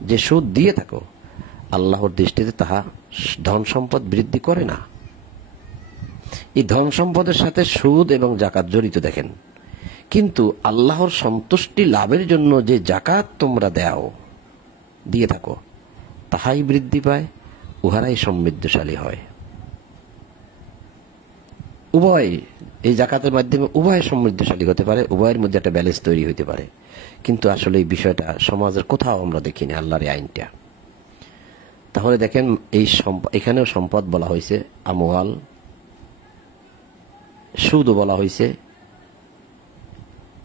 যে সুদ দিয়ে থাকো, আল্লাহর দৃষ্টিতে তাহা ধন সম্পদ বৃদ্ধি করে না। এই ধন সম্পদের সাথে সুদ এবং জাকাত জড়িত, দেখেন। কিন্তু আল্লাহর সন্তুষ্টি লাভের জন্য যে জাকাত তোমরা দিয়ে থাকো, তাহাই বৃদ্ধি পায়, উহারাই সমৃদ্ধশালী হয়। উভয়, এই জাকাতের মাধ্যমে উভয় সমৃদ্ধশালী হতে পারে, উভয়ের মধ্যে একটা ব্যালেন্স তৈরি হতে পারে। কিন্তু আসলে এই বিষয়টা সমাজের কোথাও আমরা দেখিনি, আল্লাহর এই আইনটা। তাহলে দেখেন, এখানেও সম্পদ বলা হয়েছে, আমওয়াল, সুদও বলা হয়েছে।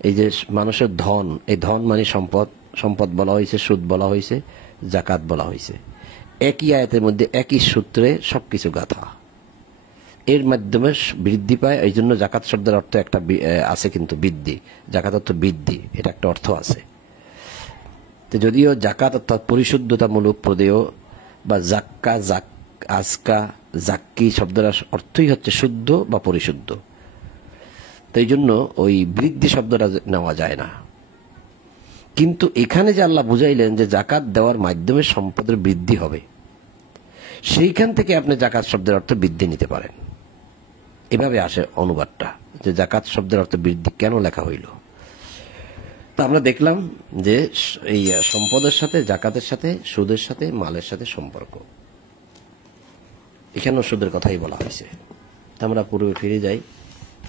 এই যে মানুষের ধন, এই ধন মানে সম্পদ বলা হয়েছে, সুদ বলা হয়েছে, জাকাত বলা হয়েছে। একই আয়াতের মধ্যে একই সূত্রে সবকিছু গাথা, এর মাধ্যমে বৃদ্ধি পায়। এই জন্য জাকাত শব্দের অর্থ একটা আছে, কিন্তু বৃদ্ধি, জাকাত অর্থ বৃদ্ধি, এটা একটা অর্থ আছে। তো যদিও জাকাত অর্থাৎ পরিশুদ্ধতামূলক প্রদেয়, বা জাক্কা, আজকা, জাক্কি শব্দের অর্থই হচ্ছে শুদ্ধ বা পরিশুদ্ধ। তো এই জন্য ওই বৃদ্ধি শব্দটা নেওয়া যায় না। কিন্তু এখানে যে আল্লাহ বুঝাইলেন যে জাকাত দেওয়ার মাধ্যমে সম্পদের বৃদ্ধি হবে, সেইখান থেকে আপনি জাকাত শব্দের অর্থ বৃদ্ধি নিতে পারেন। এভাবে আসে অনুবাদটা, যে জাকাত শব্দের অর্থ বৃদ্ধি কেন লেখা হইল। তা আমরা দেখলাম যে এই সম্পদের সাথে, জাকাতের সাথে, সুদের সাথে, মালের সাথে সম্পর্ক, এখানেও সুদের কথাই বলা হয়েছে। আমরা পূর্বে ফিরে যাই।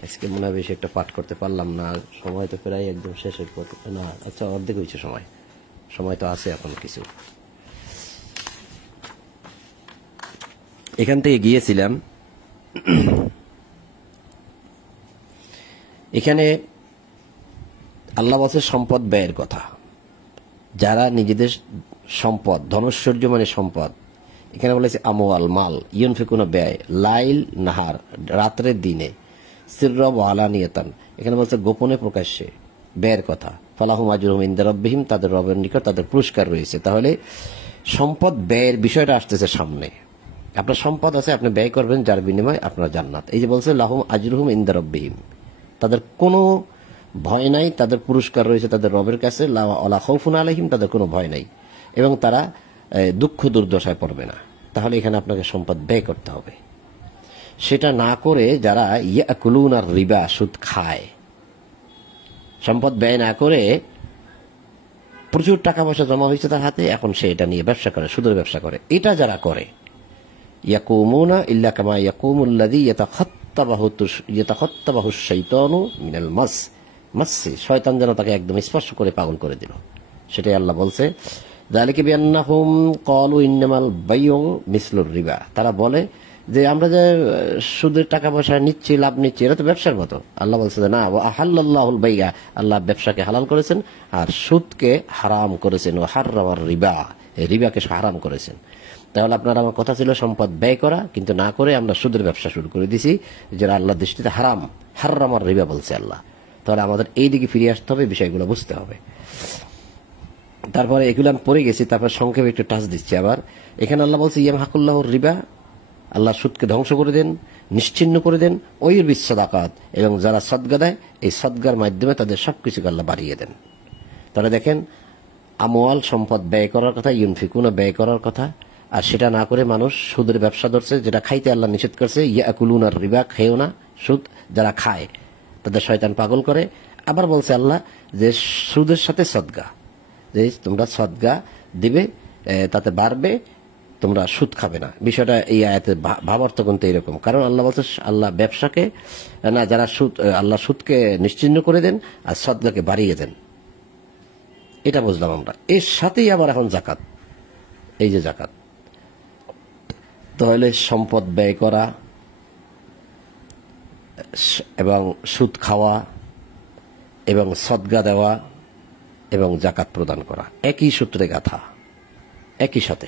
আজকে মনে হয় বেশি একটা পাঠ করতে পারলাম না, সময় তো প্রায় একদম শেষের পথে, না আচ্ছা অর্ধেক হয়েছে, সময় তো আছে এখন কিছু। এখান থেকে গিয়েছিলাম, এখানে আল্লাহ বলছে সম্পদ ব্যয়ের কথা। যারা নিজেদের সম্পদ, ধনৈশ্বর্য মানে সম্পদ, এখানে বলেছে আমওয়াল, মাল, ইউনফিকুনা ব্যয়, লাইল নাহার, রাত্রে দিনে, সিররব আলানিয়াতান, এখানে বলছে গোপনে প্রকাশ্যে ব্যয়ের কথা। ফালাহুম আজরুহুম ইনদা রাব্বিহিম, তাদের রবের নিকট তাদের পুরস্কার রয়েছে। তাহলে সম্পদ ব্যয়ের বিষয়টা আসতেছে সামনে। আপনার সম্পদ আছে, আপনি ব্যয় করবেন, যার বিনিময়ে আপনার জান্নাত। এই যে বলছে লাহুম আজরুহুম ইনদা রাব্বিহিম, তাদের কোনো ভয় নাই, তাদের পুরস্কার রয়েছে তাদের রবের কাছে। লা খাউফুন আলাইহিম, তাদের কোনো ভয় নাই, এবং তারা দুঃখ দুর্দশায় পড়বে না। তাহলে এখানে আপনাকে সম্পদ ব্যয় করতে হবে। সেটা না করে যারা ইয়াকুলুনা রিবা, সুদ খায়, সম্পদ ব্যয় না করে প্রচুর টাকা পয়সা জমা হয়েছে তার হাতে, এখন সে এটা নিয়ে ব্যবসা করে, সুদের ব্যবসা করে, এটা যারা করে, ইয়াকুমুনা ইল্লা কামা ইয়াকুমুল্লাযী ইয়াতাখাত্তাবাহু শাইতানু মিনাল মাসসি, শয়তান যেন তাকে একদম স্পর্শ করে পাগল করে দিল। সেটাই আল্লাহ বলছে, যালিকা বিআন্নাহুম ক্বালু ইন্নামাল বাইউ মিসলুর রিবা, তারা বলে যে আমরা যে সুদের টাকা পয়সা নিচ্ছি, লাভ নিচ্ছি, এটা তো ব্যবসার মতো। আল্লাহ বলছে যে না, ওয়া আহাল্লাল্লাহুল বাই'a, আল্লাহ ব্যবসাকে হালাল করেছেন আর সুদকে হারাম করেছেন। ওয়া হাররামার রিবা, রিবাকে হারাম করেছেন। তাহলে আপনার আমার কথা ছিল সম্পদ ব্যয় করা, কিন্তু না করে আমরা সুদের ব্যবসা শুরু করে দিছি, যেটা আল্লাহর দৃষ্টিতে হারাম। হাররামার রিবা বলছে আল্লাহ। তাহলে আমাদের এই দিকে ফিরে আসতে হবে, বিষয়গুলো বুঝতে হবে। তারপরে এগুলো আমি পড়ে গেছি, তারপর সংক্ষেপে একটু টাচ দিচ্ছি আবার। এখানে আল্লাহ বলছে ইয়ামহাকুল্লাহুর রিবা, আল্লাহ সুদকে ধ্বংস করে দেন, নিশ্চিহ্ন করে দেন। ওয়ুরবি সাদাকাত, এবং যারা সদকা দেয় এই সদকার মাধ্যমে তাদের সবকিছুকে আল্লাহ বাড়িয়ে দেন। তাহলে দেখেন, আমওয়াল সম্পদ ব্যয় করার কথা, ইউনফিকুনা ব্যয় করার কথা, আর সেটা না করে মানুষ সুদের ব্যবসা ধরছে, যেটা খাইতে আল্লাহ নিষেধ করছে। ইয়াকুলুনার রিবা, খেয়েও না সুদ। যারা খায় তাদের শয়তান পাগল করে। আবার বলছে আল্লাহ যে সুদের সাথে সদকা, যে তোমরা সদকা দিবে তাতে বাড়বে, তোমরা সুদ খাবে না। বিষয়টা এই আয়াতের ভাবার্থ কিন্তু এরকম। কারণ আল্লাহ বলছে আল্লাহ ব্যবসাকে না, যারা সুদ, আল্লাহ সুদকে নিশ্চিহ্ন করে দেন আর সদকাকে বাড়িয়ে দেন। এটা বুঝলাম আমরা। এর সাথেই আবার এখন জাকাত, এই যে জাকাত, তাহলে সম্পদ ব্যয় করা এবং সুদ খাওয়া এবং সদকা দেওয়া এবং জাকাত প্রদান করা একই সূত্রে গাথা, একই সাথে।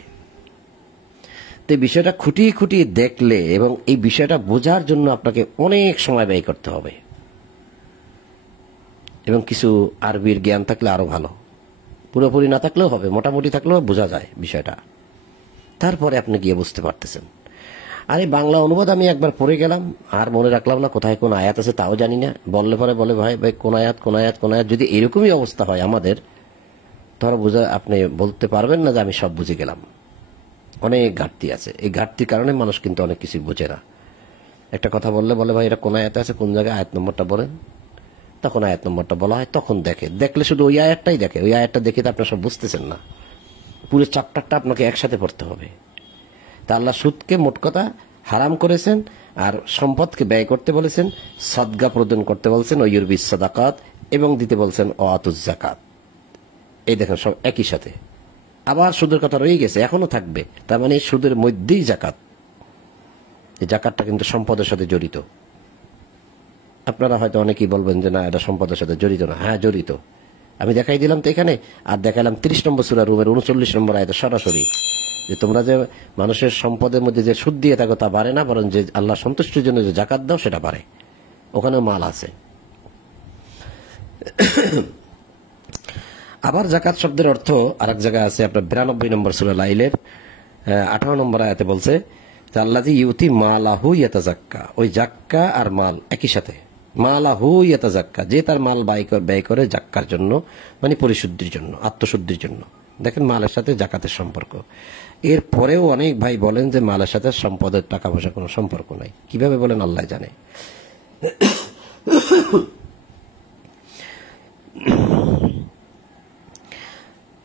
তো এই বিষয়টা খুঁটিয়ে খুঁটিয়ে দেখলে এবং এই বিষয়টা বোঝার জন্য আপনাকে অনেক সময় ব্যয় করতে হবে, এবং কিছু আরবির জ্ঞান থাকলে আরো ভালো। পুরোপুরি না থাকলেও হবে, মোটামুটি থাকলেও বোঝা যায় বিষয়টা। তারপরে আপনি গিয়ে বুঝতে পারতেছেন। আর এই বাংলা অনুবাদ আমি একবার পড়ে গেলাম, আর মনে রাখলাম না কোথায় কোন আয়াত আছে তাও জানি না। বললে পরে বলে ভাই ভাই কোন আয়াত কোন আয়াত কোন আয়াত। যদি এরকমই অবস্থা হয় আমাদের, তাহলে বোঝা, আপনি বলতে পারবেন না যে আমি সব বুঝে গেলাম। অনেক ঘাটতি আছে। এই ঘাটতির কারণে মানুষ কিন্তু অনেক কিছু বোঝে না। একটা কথা বললে বলে ভাই এটা কোন আয়াত আছে, কোন জায়গায় আয়াত নম্বরটা বলেন। তখন আয়াত নম্বরটা বলা হয়, তখন দেখলে শুধু ওই আয়াতটাই দেখে। ওই আয়াতটা দেখে তো আপনার সব বুঝতেছেন না। পুরো চ্যাপ্টারটা আপনাকে একসাথে পড়তে হবে। তা আল্লাহ সুদকে মোট কথা হারাম করেছেন, আর সম্পদকে ব্যয় করতে বলেছেন, সদকা প্রদান করতে বলছেন, ওয়ুরবি সাদাকাত, এবং দিতে বলছেন আতুজ যাকাত। এই দেখেন সব একই সাথে। আবার সুদের কথা রয়ে গেছে, এখনো থাকবে। তার মানে সুদের মধ্যেই জাকাত। এই জাকাতটা কিন্তু সম্পদের সাথে জড়িত। আপনারা হয়তো অনেকেই বলবেন যে না, এটা সম্পদের সাথে জড়িত না। হ্যাঁ, জড়িত। আমি দেখাই দিলাম তো এখানে, আর দেখালাম 30 নম্বর সূরা রুমের 39 নম্বর আয়াতে সরাসরি, যে তোমরা যে মানুষের সম্পদের মধ্যে যে সুদ দিয়ে থাকো তা বাড়ে না, বরং যে আল্লাহ সন্তুষ্টির জন্য যে জাকাত দাও সেটা বাড়ে। ওখানে মাল আছে। আবার জাকাত শব্দের অর্থ আরেক জায়গায় আছে, আপনার 92 নম্বর সূরা লাইলের 18 নম্বর আয়াতে বলছে যে আল্লাযী ইউতি মালাহু ইয়াতাযাক্কা। ওই জাক্কা আর মাল একই সাথে। মালাহু ইয়াতাযাক্কা, যে তার মাল ব্যয় করে জাক্কার জন্য, মানে পরিশুদ্ধির জন্য, আত্মশুদ্ধির জন্য। দেখেন মালের সাথে জাকাতের সম্পর্ক। এর পরেও অনেক ভাই বলেন যে মালের সাথে সম্পদের, টাকা পয়সা কোনো সম্পর্ক নাই। কিভাবে বলেন আল্লাহ জানে।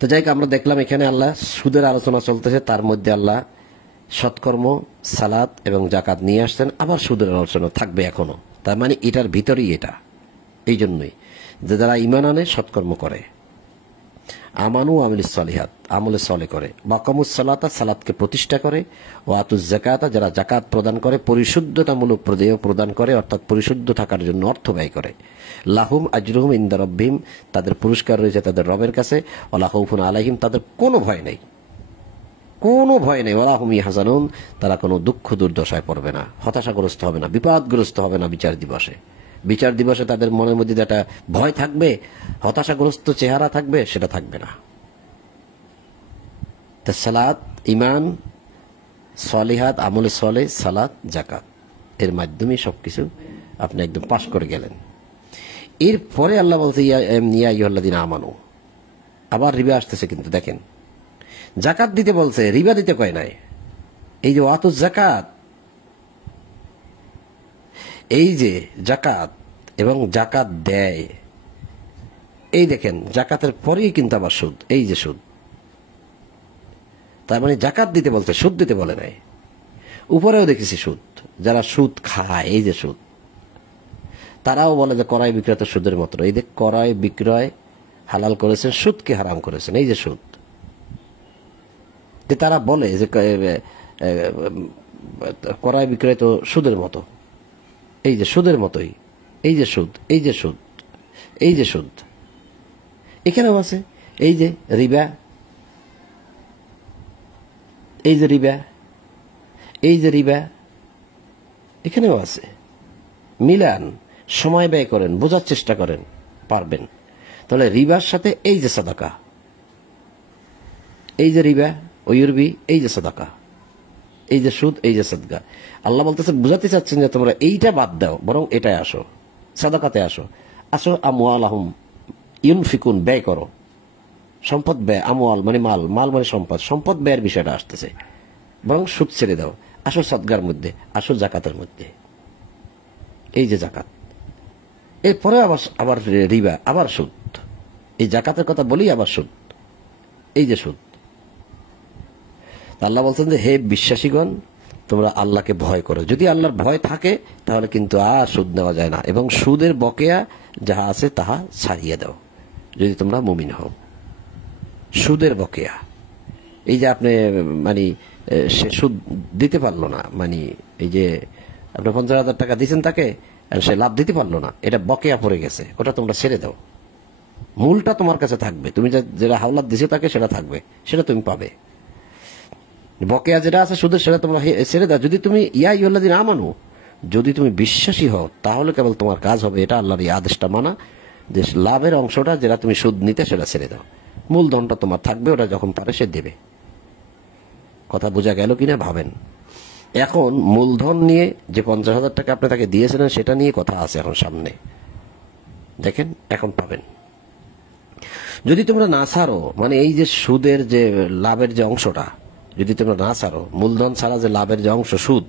তো যাই হোক, আমরা দেখলাম এখানে আল্লাহ সুদের আলোচনা চলতেছে, তার মধ্যে আল্লাহ সৎকর্ম, সালাত এবং জাকাত নিয়ে আসছেন। আবার সুদের আলোচনা থাকবে এখনো। তার মানে এটার ভিতরেই এটা। এই জন্যই যে যারা ঈমান আনে, সৎকর্ম করে, আমানু আমিলুস সালিহাত, আমলে সলে করে, ওয়াকামুস সালাতা, সালাতকে প্রতিষ্ঠা করে, ও আতুজ যাকাতা, যারা জাকাত প্রদান করে, পরিশুদ্ধতামূলক প্রদেয় প্রদান করে, অর্থাৎ পরিশুদ্ধ থাকার জন্য অর্থ ব্যয় করে। লাহুম আজরুহুম ইনদা রাব্বিহিম, তাদের পুরস্কার রয়েছে তাদের রবের কাছে। ওয়ালা খাউফুন আলাইহিম, তাদের কোনো ভয় নেই, কোনো ভয় নেই। ওয়ালা হুম ইয়াহজানুন, তারা কোনো দুঃখ দুর্দশায় পড়বে না, হতাশাগ্রস্ত হবে না, বিপদগ্রস্ত হবে না বিচার দিবসে। বিচার দিবসে তাদের মনের মধ্যে যেটা ভয় থাকবে, হতাশাগ্রস্ত চেহারা থাকবে, সেটা থাকবে না। তা সালাত, ঈমান, সলিহাত, আমলে সলে, সালাত, জাকাত, এর মাধ্যমে সবকিছু আপনি একদম পাশ করে গেলেন। এরপরে আল্লাহ বলছে ইয়া আইয়ুহাল্লাযীনা আমানু। আবার রিবা আসতেছে, কিন্তু দেখেন জাকাত দিতে বলছে, রিবা দিতে কয় নাই। এই যে ওয়াতুজ যাকাত, এই যে জাকাত এবং জাকাত দেয়, এই দেখেন জাকাতের পরেই কিন্তু আবার সুদ। এই যে সুদ, তার মানে জাকাত দিতে বলছে, সুদ দিতে বলে নাই। উপরেও দেখেছি সুদ, যারা সুদ খায়, এই যে সুদ, তারাও বলে যে ক্রয় বিক্রয় তো সুদের মতো। এই যে ক্রয় বিক্রয় হালাল করেছেন, সুদকে হারাম করেছেন, এই যে সুদ। তারা বলে যে ক্রয় বিক্রয় তো সুদের মতো, এই যে সুদের মতোই, এই যে সুদ, এই যে সুদ, এই যে সুদ। এখানেও আছে এই যে রিবা, এই যে রিবা, এই যে রিবা, এখানেও আছে। মিলান, সময় ব্যয় করেন, বোঝার চেষ্টা করেন, পারবেন। তাহলে রিবার সাথে এই যে সাদাকা, এই যে রিবা, ওয়ুরবি, এই যে সাদাকা, এই যে সুদ, এই যে সদকা। আল্লাহ বলতেছে, বুঝাতে চাচ্ছেন যে তোমরা এইটা বাদ দাও, বরং এটাই আসো, সাদাকাতে আসো। আসো আমওয়ালাহুম ইউনফিকুন, ব্যয় করো, সম্পদ ব্যয়। আমওয়াল মানে মাল, মাল মানে সম্পদ, সম্পদ ব্যয়ের বিষয়টা আসতেছে। বরং সুদ ছেড়ে দাও, আসো সদগার মধ্যে, আসো জাকাতের মধ্যে। এই যে জাকাত, এরপরে আবার রিবা, আবার সুদ। এই জাকাতের কথা বলি, আবার সুদ, এই যে সুদ। আল্লাহ বলছেন যে হে বিশ্বাসীগণ, তোমরা আল্লাহকে ভয় করো। যদি আল্লাহর ভয় থাকে তাহলে কিন্তু আর সুদ নেওয়া যায় না, এবং সুদের বকেয়া যাহা আছে তাহা ছাড়িয়ে দাও যদি তোমরা মুমিন হও। সুদের বকেয়া, এই যে আপনি মানে সে সুদ দিতে পারলো না, মানে এই যে আপনি 50,000 টাকা দিয়েছেন তাকে, আর সে লাভ দিতে পারলো না, এটা বকেয়া পড়ে গেছে, ওটা তোমরা ছেড়ে দাও। মূলটা তোমার কাছে থাকবে, তুমি যেটা হাওলাত দিছে তাকে সেটা থাকবে, সেটা তুমি পাবে। বকেয়া যেটা আছে সুদের, সেটা তোমরা ছেড়ে দাও। যদি তুমি ইয়া আইয়ুহাল্লাযীনা আমানু, যদি তুমি বিশ্বাসী হও, তাহলে কেবল তোমার কাজ হবে এটা আল্লাহর এই আদেশটা মানা, যে লাভের অংশটা যেটা তুমি সুদ নিতে সেটা ছেড়ে দাও। মূলধনটা তোমার থাকবে, ওটা যখন পারে সে দেবে। কথা বোঝা গেল কিনা ভাবেন। এখন মূলধন নিয়ে যে 50,000 টাকা আপনি তাকে দিয়েছিলেন, সেটা নিয়ে কথা আছে এখন সামনে, দেখেন এখন পাবেন। যদি তোমরা না ছাড়ো, মানে এই যে সুদের যে লাভের যে অংশটা যদি তোমরা না ছাড়ো, মূলধন ছাড়া যে লাভের যে অংশ সুদ,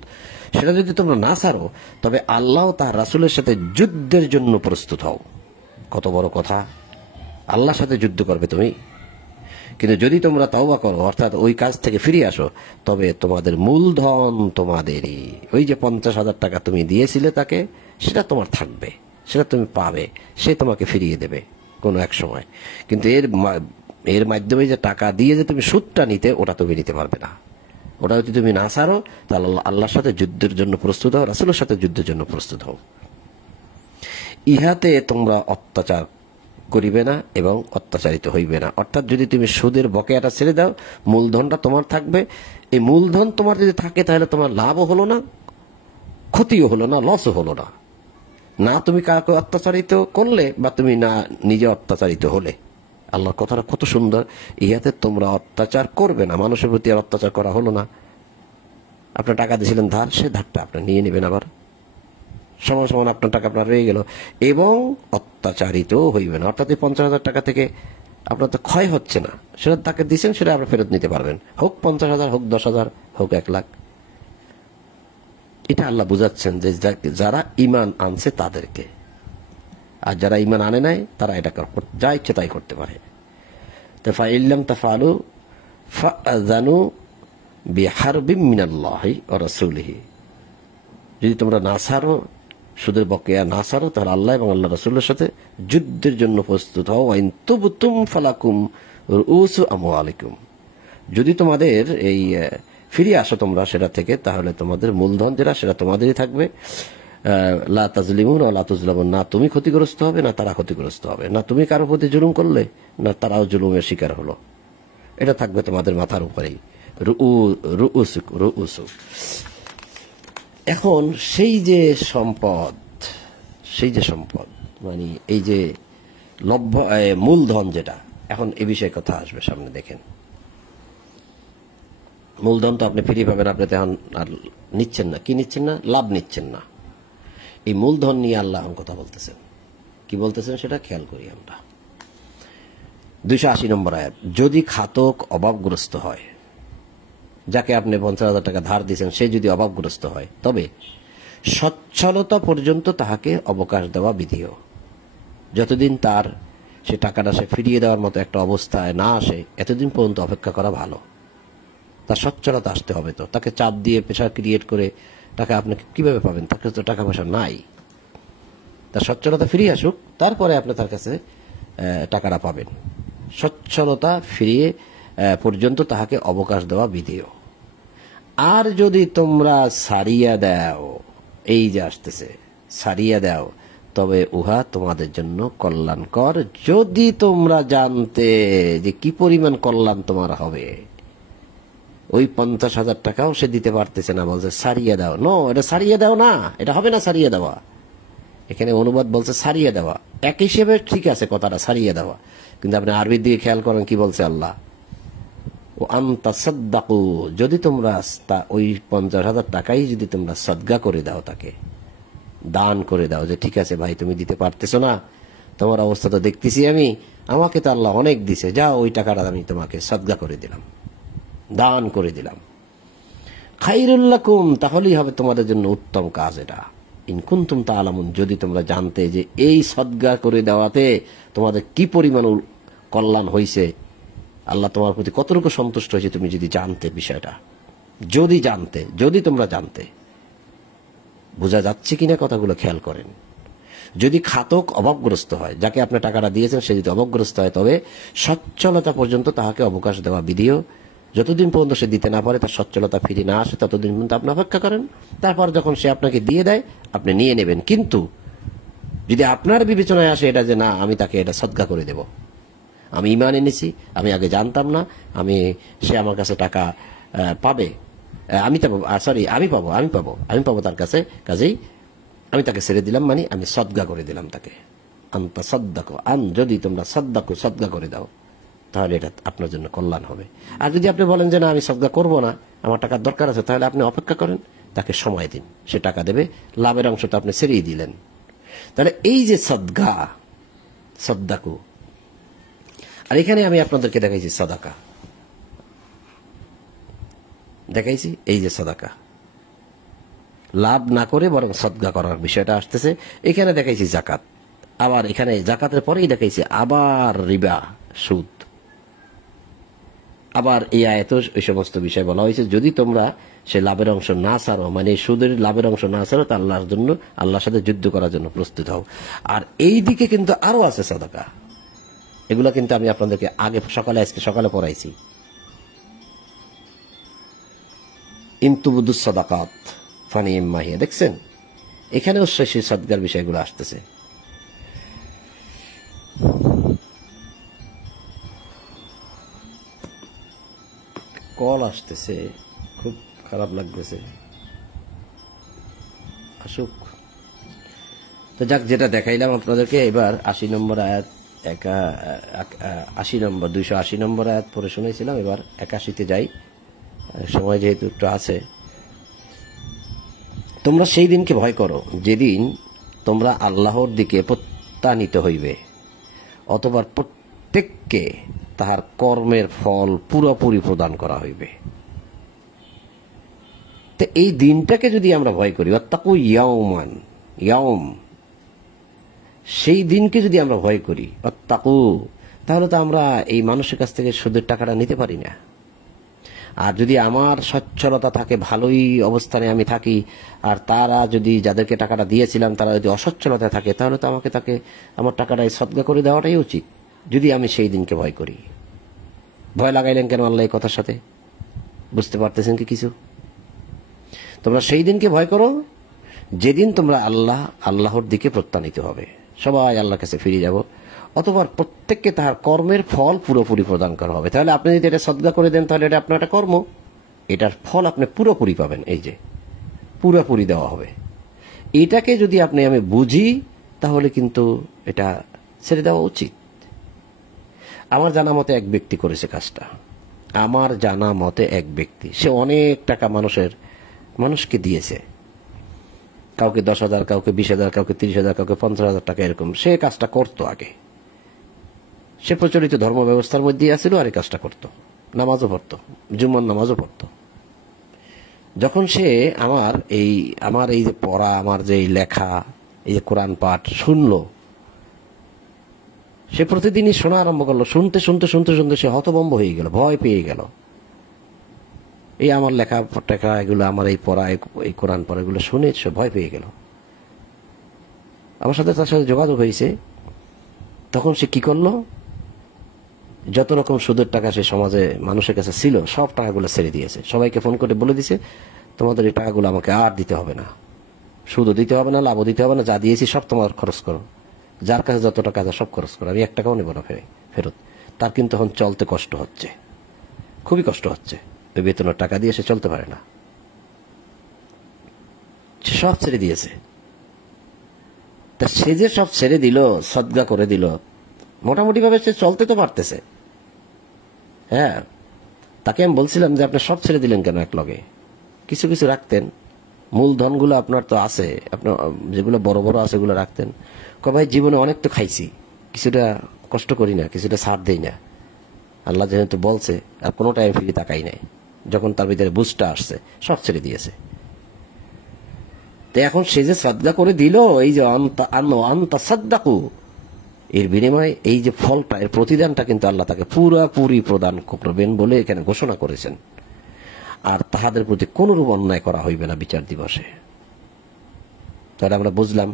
সেটা যদি তোমরা না ছাড়ো, তবে আল্লাহ তার রাসূলের সাথে যুদ্ধের জন্য প্রস্তুত হও। কত বড় কথা, আল্লাহর সাথে যুদ্ধ করবে তুমি। কিন্তু যদি তোমরা তওবা করো, অর্থাৎ ওই কাজ থেকে ফিরে আসো, তবে তোমাদের মূলধন তোমাদেরই। ওই যে 50,000 টাকা তুমি দিয়েছিলে তাকে, সেটা তোমার থাকবে, সেটা তুমি পাবে, সে তোমাকে ফিরিয়ে দেবে কোনো এক সময়। কিন্তু এর মাধ্যমে যে টাকা দিয়ে যে তুমি সুদটা নিতে, ওটা তুমি নিতে পারবে না। ওটা যদি তুমি না ছাড়ো, তাহলে আল্লাহর সাথে যুদ্ধের জন্য প্রস্তুত হও, রাসূলের সাথে যুদ্ধের জন্য প্রস্তুত হও। ইহাতে তোমরা অত্যাচার করিবে না এবং অত্যাচারিত হইবে না। অর্থাৎ যদি তুমি সুদের বকেয়াটা ছেড়ে দাও, মূলধনটা তোমার থাকবে। এই মূলধন তোমার যদি থাকে, তাহলে তোমার লাভও হলো না, ক্ষতিও হলো না, লসও হলো না। না তুমি কাউকে অত্যাচারিত করলে, বা তুমি না নিজে অত্যাচারিত হলে। আল্লাহর কথাটা কত সুন্দর, ইহাতে তোমরা অত্যাচার করবে না। মানুষের প্রতি আর অত্যাচার করা হলো না। আপনার টাকা দিয়েছিলেন ধার, সে ধারটা আপনি নিয়ে নেবেন, আবার সমান সমান আপনার টাকা আপনার রয়ে গেল, এবং অত্যাচারিত হইবে না। অর্থাৎ এই 50,000 টাকা থেকে আপনার তো ক্ষয় হচ্ছে না, সেটা তাকে দিচ্ছেন, সেটা আপনি ফেরত নিতে পারবেন, হোক 50,000, হোক 10,000, হোক 1 লাখ। এটা আল্লাহ বুঝাচ্ছেন যে যারা ঈমান আনছে তাদেরকে, আর যারা ঈমান আনে নাই তারা এটা যা ইচ্ছে তাই করতে পারে। তো ফাইল্লাম তাফআলু ফাআযানু বিহারবিম মিনাল্লাহি ওয়া রাসূলিহি, যদি তোমরা না ছাড়ো, সুদের বকেয়া না ছাড়ো, তাহলে আল্লাহ এবং আল্লাহ রাসূলের সাথে যুদ্ধের জন্য প্রস্তুত হও। ওয়াইন তুবতুম ফালাকুম রুউসু আমওয়ালিকুম, যদি তোমাদের এই ফিরে আসো তোমরা সেটা থেকে, তাহলে তোমাদের মূলধন যেটা, সেটা তোমাদেরই থাকবে। লা তাজলিমুন ওয়া লা তুজলামুন, না তুমি ক্ষতিগ্রস্ত হবে, না তারা ক্ষতিগ্রস্ত হবে, না তুমি কারো প্রতি জুলুম করলে, না তারাও জুলুমের শিকার হলো। এটা থাকবে তোমাদের মাথার উপরেই। রুউসু। এখন সেই যে সম্পদ মানে এই যে মূলধন যেটা, এখন এ বিষয়ে কথা আসবে সামনে। দেখেন, মূলধন তো আপনি ফিরিয়ে পাবেন, আপনি তো এখন আর নিচ্ছেন না। কি নিচ্ছেন না? লাভ নিচ্ছেন না। এই মূলধন নিয়ে আল্লাহ কথা বলতেছেন। কি বলতেছেন সেটা খেয়াল করি আমরা। 280 নম্বর আয়াত, যদি খাতক অভাবগ্রস্ত হয়, যাকে আপনি 50,000 টাকা ধার দিয়েছেন, সে যদি অভাবগ্রস্ত হয়, তবে সচ্ছলতা পর্যন্ত তাহাকে অবকাশ দেওয়া বিধিও। যতদিন তার সে টাকাটা সে ফিরিয়ে দেওয়ার মতো একটা অবস্থায় না আসে, এতদিন পর্যন্ত অপেক্ষা করা ভালো। তার সচ্ছলতা আসতে হবে। তো তাকে চাপ দিয়ে প্রেশার ক্রিয়েট করে টাকা আপনি কিভাবে পাবেন? তাকে তো টাকা পয়সা নাই। তার সচ্ছলতা ফিরিয়ে আসুক, তারপরে আপনি তার কাছে টাকাটা পাবেন। সচ্ছলতা ফিরিয়ে পর্যন্ত তাহাকে অবকাশ দেওয়া বিধিও। আর যদি তোমরা সারিয়া দাও, এই যে আসতেছে, সারিয়া দাও, তবে উহা তোমাদের জন্য কল্যাণকর, যদি তোমরা জানতে যে কি পরিমাণ কল্যাণ তোমার হবে। ওই 50,000 টাকাও সে দিতে পারতেছে না, বলছে সারিয়ে দাও। নো, এটা সারিয়ে দাও না, এটা হবে না সারিয়ে দেওয়া। এখানে অনুবাদ বলছে সারিয়ে দেওয়া, এক হিসেবে ঠিক আছে কথাটা সারিয়ে দেওয়া, কিন্তু আপনি আরবির দিকে খেয়াল করেন কি বলছে আল্লাহ। ও আনতাসাদ্দাকু, যদি তোমরা ওই 50,000 টাকাই যদি তোমরা সদকা করে দাও, তাকে দান করে দাও, যে ঠিক আছে ভাই তুমি দিতে পারতেছো না, তোমার অবস্থা তো দেখতেছি আমি, আমাকে তো আল্লাহ অনেক দিছে, যাও ওই টাকাটা আমি তোমাকে সদকা করে দিলাম, দান করে দিলাম। খাইরুল লাকুম, তাহলেই হবে তোমাদের জন্য উত্তম কাজ এটা। ইন কুনতুম তাআলামুন, যদি তোমরা জানতে যে এই সদকা করে দেওয়াতে তোমাদের কি পরিমাণ কল্যাণ হয়েছে, আল্লাহ তোমার প্রতি কতটুকু সন্তুষ্ট হয়েছে, তুমি যদি জানতে বিষয়টা, যদি তোমরা জানতে। বোঝা যাচ্ছে কিনা কথাগুলো খেয়াল করেন। যদি খাতক অভাবগ্রস্ত হয়, যাকে আপনি টাকাটা দিয়েছেন সে যদি অভাবগ্রস্ত হয়, তবে সচ্ছলতা পর্যন্ত তাহাকে অবকাশ দেওয়া বিধিও। যতদিন পর্যন্ত সে দিতে না পারে, তার সচ্ছলতা ফিরে না আসে, ততদিন পর্যন্ত আপনি অপেক্ষা করেন। তারপর যখন সে আপনাকে দিয়ে দেয়, আপনি নিয়ে নেবেন। কিন্তু যদি আপনার বিবেচনায় আসে এটা যে না, আমি তাকে এটা সদকা করে দেব, আমি ঈমান এনেছি, আমি আগে জানতাম না, সে আমার কাছে টাকা পাবে, আমি পাবো তার কাছে, কাজেই আমি তাকে ছেড়ে দিলাম, মানে আমি সদকা করে দিলাম তাকে। আনতা সাদ্দাকু, যদি তোমরা সদকা করে দাও, তাহলে এটা আপনার জন্য কল্যাণ হবে। আর যদি আপনি বলেন যে না, আমি সদকা করব না, আমার টাকার দরকার আছে, তাহলে আপনি অপেক্ষা করেন, তাকে সময় দিন, সে টাকা দেবে, লাভের অংশটা আপনি ছেড়েই দিলেন। তাহলে এই যে সদ্দাকু, আর এখানে আমি আপনাদেরকে দেখাইছি সাদাকা, দেখাইছি এই যে সাদাকা, লাভ না করে বরং সদকা করার বিষয়টা আসতেছে। এখানে দেখাইছি জাকাত, আবার এখানে জাকাতের পরেই দেখাইছি আবার রিবা, সুদ। আবার এই আয়াতে ওই সমস্ত বিষয় বলা হয়েছে, যদি তোমরা সে লাভের অংশ না ছাড়ো, মানে সুদের লাভের অংশ না ছাড়ো, তা আল্লাহর সাথে যুদ্ধ করার জন্য প্রস্তুত হও। আর এই দিকে কিন্তু আরো আছে সাদাকা, এগুলা কিন্তু আমি আপনাদেরকে আজকে সকালে পড়াইছি। ইনতুবুদুস সাদাকাত ফানিম মাহিয়া, দেখছেন এখানেও সেই সদকার বিষয়গুলো আসতেছে। কল আসতেছে, খুব খারাপ লাগতেছে, আসুক। তো যাক, যেটা দেখাইলাম আপনাদেরকে, এবার 80 নম্বর আয়াত, 280 নম্বর আয়াত পরে শুনেছিলাম, এবার 81-তে যাই, সময় যেহেতু একটু আছে। তোমরা সেই দিনকে ভয় করো যেদিন তোমরা আল্লাহর দিকে প্রত্যানীত হইবে, অথবা প্রত্যেককে তাহার কর্মের ফল পুরোপুরি প্রদান করা হইবে। তো এই দিনটাকে যদি আমরা ভয় করি, ওয়াত্তাকু ইয়াওম, সেই দিনকে যদি আমরা ভয় করি, ওয়াত্তাকু, তাহলে তো আমরা এই মানুষের কাছ থেকে সুদের টাকাটা নিতে পারি না। আর যদি আমার সচ্ছলতা থাকে, ভালোই অবস্থানে আমি থাকি, আর তারা যদি, যাদেরকে টাকাটা দিয়েছিলাম, তারা যদি অসচ্ছলতা থাকে, তাহলে তো আমাকে আমার টাকাটাই সদকা করে দেওয়াটাই উচিত, যদি আমি সেই দিনকে ভয় করি। ভয় লাগাইলেন কেন আল্লাহ এই কথার সাথে? বুঝতে পারতেছেন কি কিছু? তোমরা সেই দিনকে ভয় করো যেদিন তোমরা আল্লাহর দিকে প্রত্যানীত হবে, সবাই আল্লাহর কাছে ফিরে যাব, অথবা প্রত্যেককে তাহার কর্মের ফল পুরোপুরি প্রদান করা হবে। তাহলে আপনি যদি এটা সদকা করে দেন, তাহলে এটা আপনার একটা কর্ম, এটার ফল আপনি পুরোপুরি পাবেন, এই যে পুরোপুরি দেওয়া হবে। এটাকে যদি আমি বুঝি, তাহলে কিন্তু এটা ছেড়ে দেওয়া উচিত। আমার জানা মতে এক ব্যক্তি করেছে কাজটা, আমার জানা মতে এক ব্যক্তি, সে অনেক টাকা মানুষকে দিয়েছে, কাউকে 10,000, কাউকে 20,000, কাউকে 30,000, কাউকে 50,000 টাকা, এরকম সে কাজটা করতো আগে। সে প্রচলিত ধর্ম ব্যবস্থার মধ্যেই আছিল, আর এই কাজটা করতো, নামাজও পড়তো, জুম্মার নামাজও পড়তো। যখন সে আমার এই যে পড়া, আমার যে লেখা, এই যে কোরআন পাঠ শুনলো, সে প্রতিদিনই শোনা আরম্ভ করলো, শুনতে শুনতে শুনতে শুনতে সে হতভম্ব হয়ে গেল, ভয় পেয়ে গেল। এই আমার লেখা টেখা এগুলো, আমার এই পড়া, এই কোরআন পড়া এগুলো শুনে সে ভয় পেয়ে গেল। আমার সাথে তার সাথে যোগাযোগ হয়েছে। তখন সে কি করলো, যত রকম সুদের টাকা সে সমাজে মানুষের কাছে ছিল, সব টাকাগুলো ছেড়ে দিয়েছে। সবাইকে ফোন করে বলে দিছে, তোমাদের এই টাকাগুলো আমাকে আর দিতে হবে না, সুদও দিতে হবে না, লাভও দিতে হবে না, যা দিয়েছি সব তোমার খরচ করো, যার কাছে যত টাকা আছে সব খরচ করো, আমি 1 টাকাও নেব না ফেরত। তার কিন্তু এখন চলতে কষ্ট হচ্ছে, খুবই কষ্ট হচ্ছে, ওই বেতনের টাকা দিয়ে সে চলতে পারে না, সে সব ছেড়ে দিয়েছে। তা সে যে সব ছেড়ে দিল, সদকা করে দিল, মোটামুটি ভাবে সে চলতে তো পারতেছে, হ্যাঁ, তাকে আমি বলছিলাম যে আপনি সব ছেড়ে দিলেন কেন এক লগে, কিছু কিছু রাখতেন, মূলধনগুলো আপনার তো আছে, আপনার যেগুলো বড় বড় আছে ওগুলো রাখতেন। ভাই জীবনে অনেক তো খাইছি, কিছুটা কষ্ট করি না, কিছুটা ছাড় দেই না, আল্লাহ যেহেতু বলছে, আর কোনো টাইম ফিরে তাকাই নাই। যখন তার ভিতরে বুঝটা আসছে সব ছেড়ে দিয়েছে। তো এখন সে যে শ্রদ্ধা করে দিল, এই যে সাদ্দাকু, এর বিনিময়ে এই যে ফলটা, এর প্রতিদানটা কিন্তু আল্লাহ তাকে পুরাপুরি প্রদান করবেন বলে এখানে ঘোষণা করেছেন। আর তাহাদের প্রতি কোনরূপ অন্যায় করা হইবে না বিচার দিবসে। তাহলে আমরা বুঝলাম।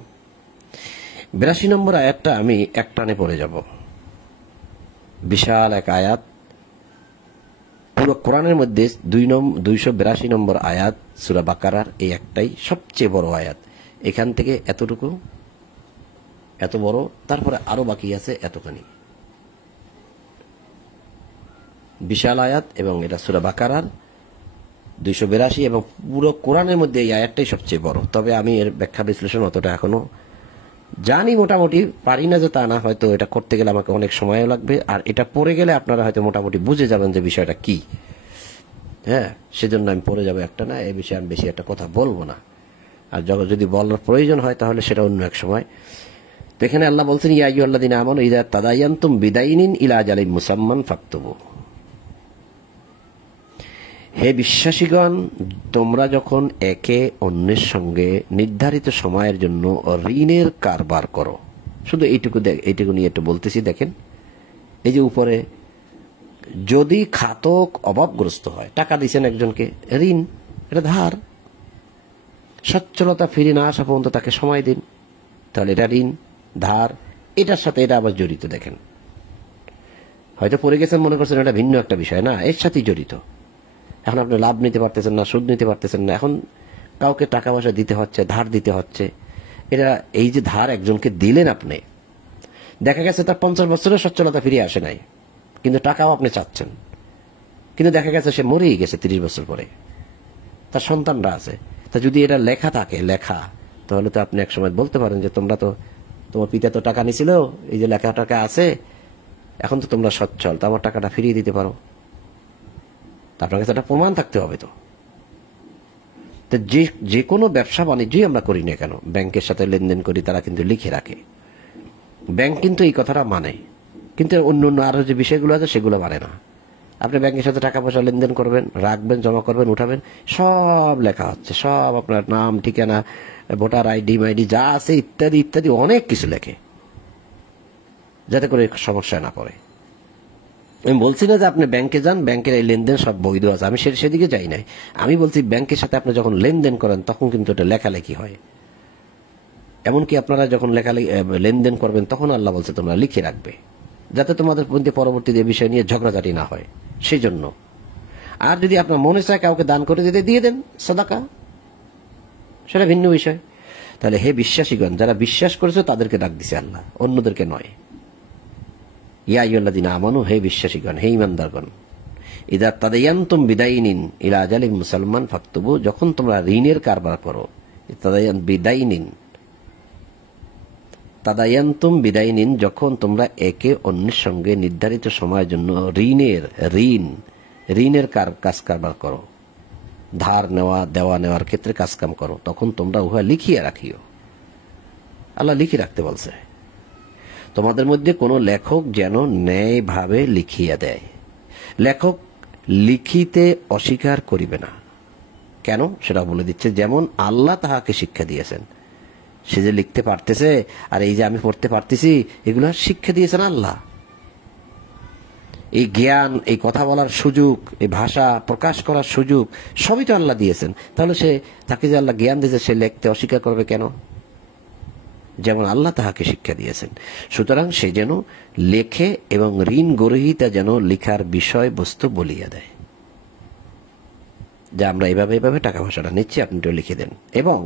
82 নম্বর আয়াতটা আমি এক টানে পড়ে যাব। বিশাল এক আয়াত, পুরো কোরআনের মধ্যে 282 নম্বর আয়াত সূরা বাকারার এই একটাই সবচেয়ে বড় আয়াত। এখান থেকে এতটুকু, এত বড়, তারপরে আরো বাকি আছে এতখানি, বিশাল আয়াত। এবং এটা সূরা বাকারার 282, এবং পুরো কোরআনের মধ্যে এই আয়াতটাই সবচেয়ে বড়। তবে আমি এর ব্যাখ্যা বিশ্লেষণ অতটা এখনো জানি, মোটামুটি পারি না যে তা না, হয়তো এটা করতে গেলে আমাকে অনেক সময়ও লাগবে, আর এটা পড়ে গেলে আপনারা হয়তো মোটামুটি বুঝে যাবেন যে বিষয়টা কি। হ্যাঁ, সেজন্য আমি পড়ে যাবো একটা না, এই বিষয়ে আমি বেশি একটা কথা বলবো না। আর যদি বলার প্রয়োজন হয় তাহলে সেটা অন্য এক সময়। তো এখানে আল্লাহ বলছেন, ইয়া আইয়ুহাল্লাযীনা আমানু ইযা তাদায়ানতুম বিদাইনিন ইলা আজালিন মুসাম্মান ফাকতুবু। হে বিশ্বাসীগণ, তোমরা যখন একে অন্যের সঙ্গে নির্ধারিত সময়ের জন্য ঋণের কারবার করো। শুধু এইটুকু নিয়ে একটু বলতেছি। দেখেন, এই যে উপরে, যদি খাতক অভাবগ্রস্ত হয়, টাকা দিচ্ছেন একজনকে, ঋণ, এটা ধার, সচ্ছলতা ফিরে না আসা পর্যন্ত তাকে সময় দিন, তাহলে এটা ঋণ, ধার, এটার সাথে এটা আবার জড়িত। দেখেন, হয়তো পড়ে গেছেন মনে করছেন এটা ভিন্ন একটা বিষয়, না, এর সাথেই জড়িত। এখন আপনি লাভ নিতে পারতেছেন না, সুদ নিতে পারতেছেন না, এখন কাউকে টাকা পয়সা দিতে হচ্ছে, ধার দিতে হচ্ছে। এটা, এই যে ধার একজনকে দিলেন আপনি, দেখা গেছে তার 50 বছরের সচ্ছলতা ফিরে আসে নাই, কিন্তু টাকাও আপনি চাচ্ছেন, কিন্তু দেখা গেছে সে মরেই গেছে 30 বছর পরে, তার সন্তানরা আছে। তা যদি এটা লেখা থাকে, তাহলে তো আপনি এক সময় বলতে পারেন যে তোমার পিতা তো টাকা নিছিল, এই যে লেখা টাকা আছে, এখন তো তোমরা সচ্ছল, তো আমার টাকাটা ফিরিয়ে দিতে পারো। আপনার কাছে একটা প্রমাণ থাকতে হবে। তো যে কোনো ব্যবসা বাণিজ্যই আমরা করি না কেন, ব্যাংকের সাথে লেনদেন করি, তারা কিন্তু লিখে রাখে। ব্যাংক কিন্তু এই কথাটা মানে, কিন্তু অন্য আরো যে বিষয়গুলো আছে সেগুলো মানে না। আপনি ব্যাংকের সাথে টাকা পয়সা লেনদেন করবেন, রাখবেন, জমা করবেন, উঠাবেন, সব লেখা হচ্ছে, সব আপনার নাম, ঠিকানা, ভোটার আইডি মাইডি যা আছে ইত্যাদি ইত্যাদি অনেক কিছু লেখে, যাতে করে সমস্যায় না পড়ে। আমি বলছি না যে আপনি ব্যাংকে যান, ব্যাংকের এই লেনদেন সব বৈধ আছে, আমি সেদিকে যাই নাই। আমি বলছি ব্যাংকের সাথে আপনি যখন লেনদেন করেন তখন কিন্তু এটা লেখালেখি হয়। এমনকি আপনারা যখন লেনদেন করবেন তখন আল্লাহ বলছে তোমরা লিখে রাখবে, যাতে তোমাদের মধ্যে পরবর্তীতে বিষয় নিয়ে ঝগড়াঝাটি না হয়, সেই জন্য। আর যদি আপনার মনে চায় কাউকে দান করে দিতে, দিয়ে দেন, সাদাকা, সেটা ভিন্ন বিষয়। তাহলে হে বিশ্বাসীগণ, যারা বিশ্বাস করেছে তাদেরকে ডাক দিছে আল্লাহ, অন্যদেরকে নয়। ইয়া আইয়ুহাল্লাযীনা আমানু, হে বিশ্বাসীগণ, হে ঈমানদারগণ, ইযা তাদায়ানতুম বিদাইনিন ইলা আজালিন মুসাম্মান ফাকতুবু, যখন তোমরা ঋণের কারবার করো, তাদায়ানতুম বিদাইনিন, যখন তোমরা একে অন্যের সঙ্গে নির্ধারিত সময়ের জন্য ঋণের কাজ কারবার করো, ধার নেওয়া, দেওয়া নেওয়ার ক্ষেত্রে কাজকাম করো, তখন তোমরা উহা লিখিয়া রাখিও। আল্লাহ লিখে রাখতে বলছে। তোমাদের মধ্যে কোনো লেখক যেন ন্যায়ভাবে লিখিয়া দেয়। লেখক লিখিতে অস্বীকার করিবে না। কেন সেটা বলে দিচ্ছে। যেমন আল্লাহ তাহাকে শিক্ষা দিয়েছেন, সে যে লিখতে পারতেছে আর এই যে আমি পড়তে পারতেছি, এগুলো শিক্ষা দিয়েছেন আল্লাহ। এই জ্ঞান, এই কথা বলার সুযোগ, এই ভাষা প্রকাশ করার সুযোগ সবই তো আল্লাহ দিয়েছেন। তাহলে তাকে যে আল্লাহ জ্ঞান দিয়েছে, সে লিখতে অস্বীকার করবে কেন? যেমন আল্লাহ তাহাকে শিক্ষা দিয়েছেন। সুতরাং সে যেন লেখে এবং ঋণ গ্রহীতা যেন লিখার বিষয়বস্তু বলিয়া দেয়, যে আমরা এভাবে টাকা পয়সাটা নিচ্ছি, আপনি তো লিখে দেন। এবং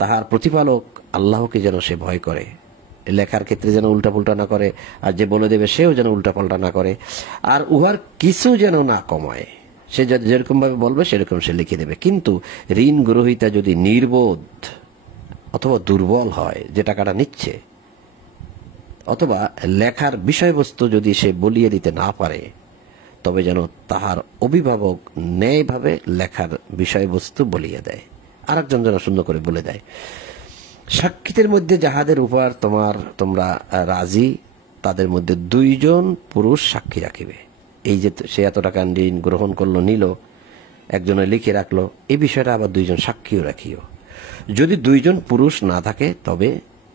তাহার প্রতিপালক আল্লাহকে যেন সে ভয় করে, লেখার ক্ষেত্রে যেন উল্টাপুল্টা না করে, আর যে বলে দেবে সেও যেন উল্টাপাল্টা না করে, আর উহার কিছু যেন না কমায়। সে যেরকম ভাবে বলবে সেরকম সে লিখে দেবে। কিন্তু ঋণ গ্রহীতা যদি নির্বোধ অথবা দুর্বল হয়, যে টাকাটা নিচ্ছে, অথবা লেখার বিষয়বস্তু যদি সে বলিয়ে দিতে না পারে, তবে যেন তাহার অভিভাবক ন্যায়ভাবে লেখার বিষয়বস্তু বলিয়া দেয়, আরেকজন যেন সুন্দর করে বলে দেয়। সাক্ষীদের মধ্যে যাহাদের উপর তোমরা রাজি, তাদের মধ্যে 2 জন পুরুষ সাক্ষী রাখিবে। এই যে সে এত টাকা ঋণ গ্রহণ করলো, নিল, একজনে লিখে রাখলো, এই বিষয়টা আবার 2 জন সাক্ষীও রাখিও। যদি 2 জন পুরুষ না থাকে, তবে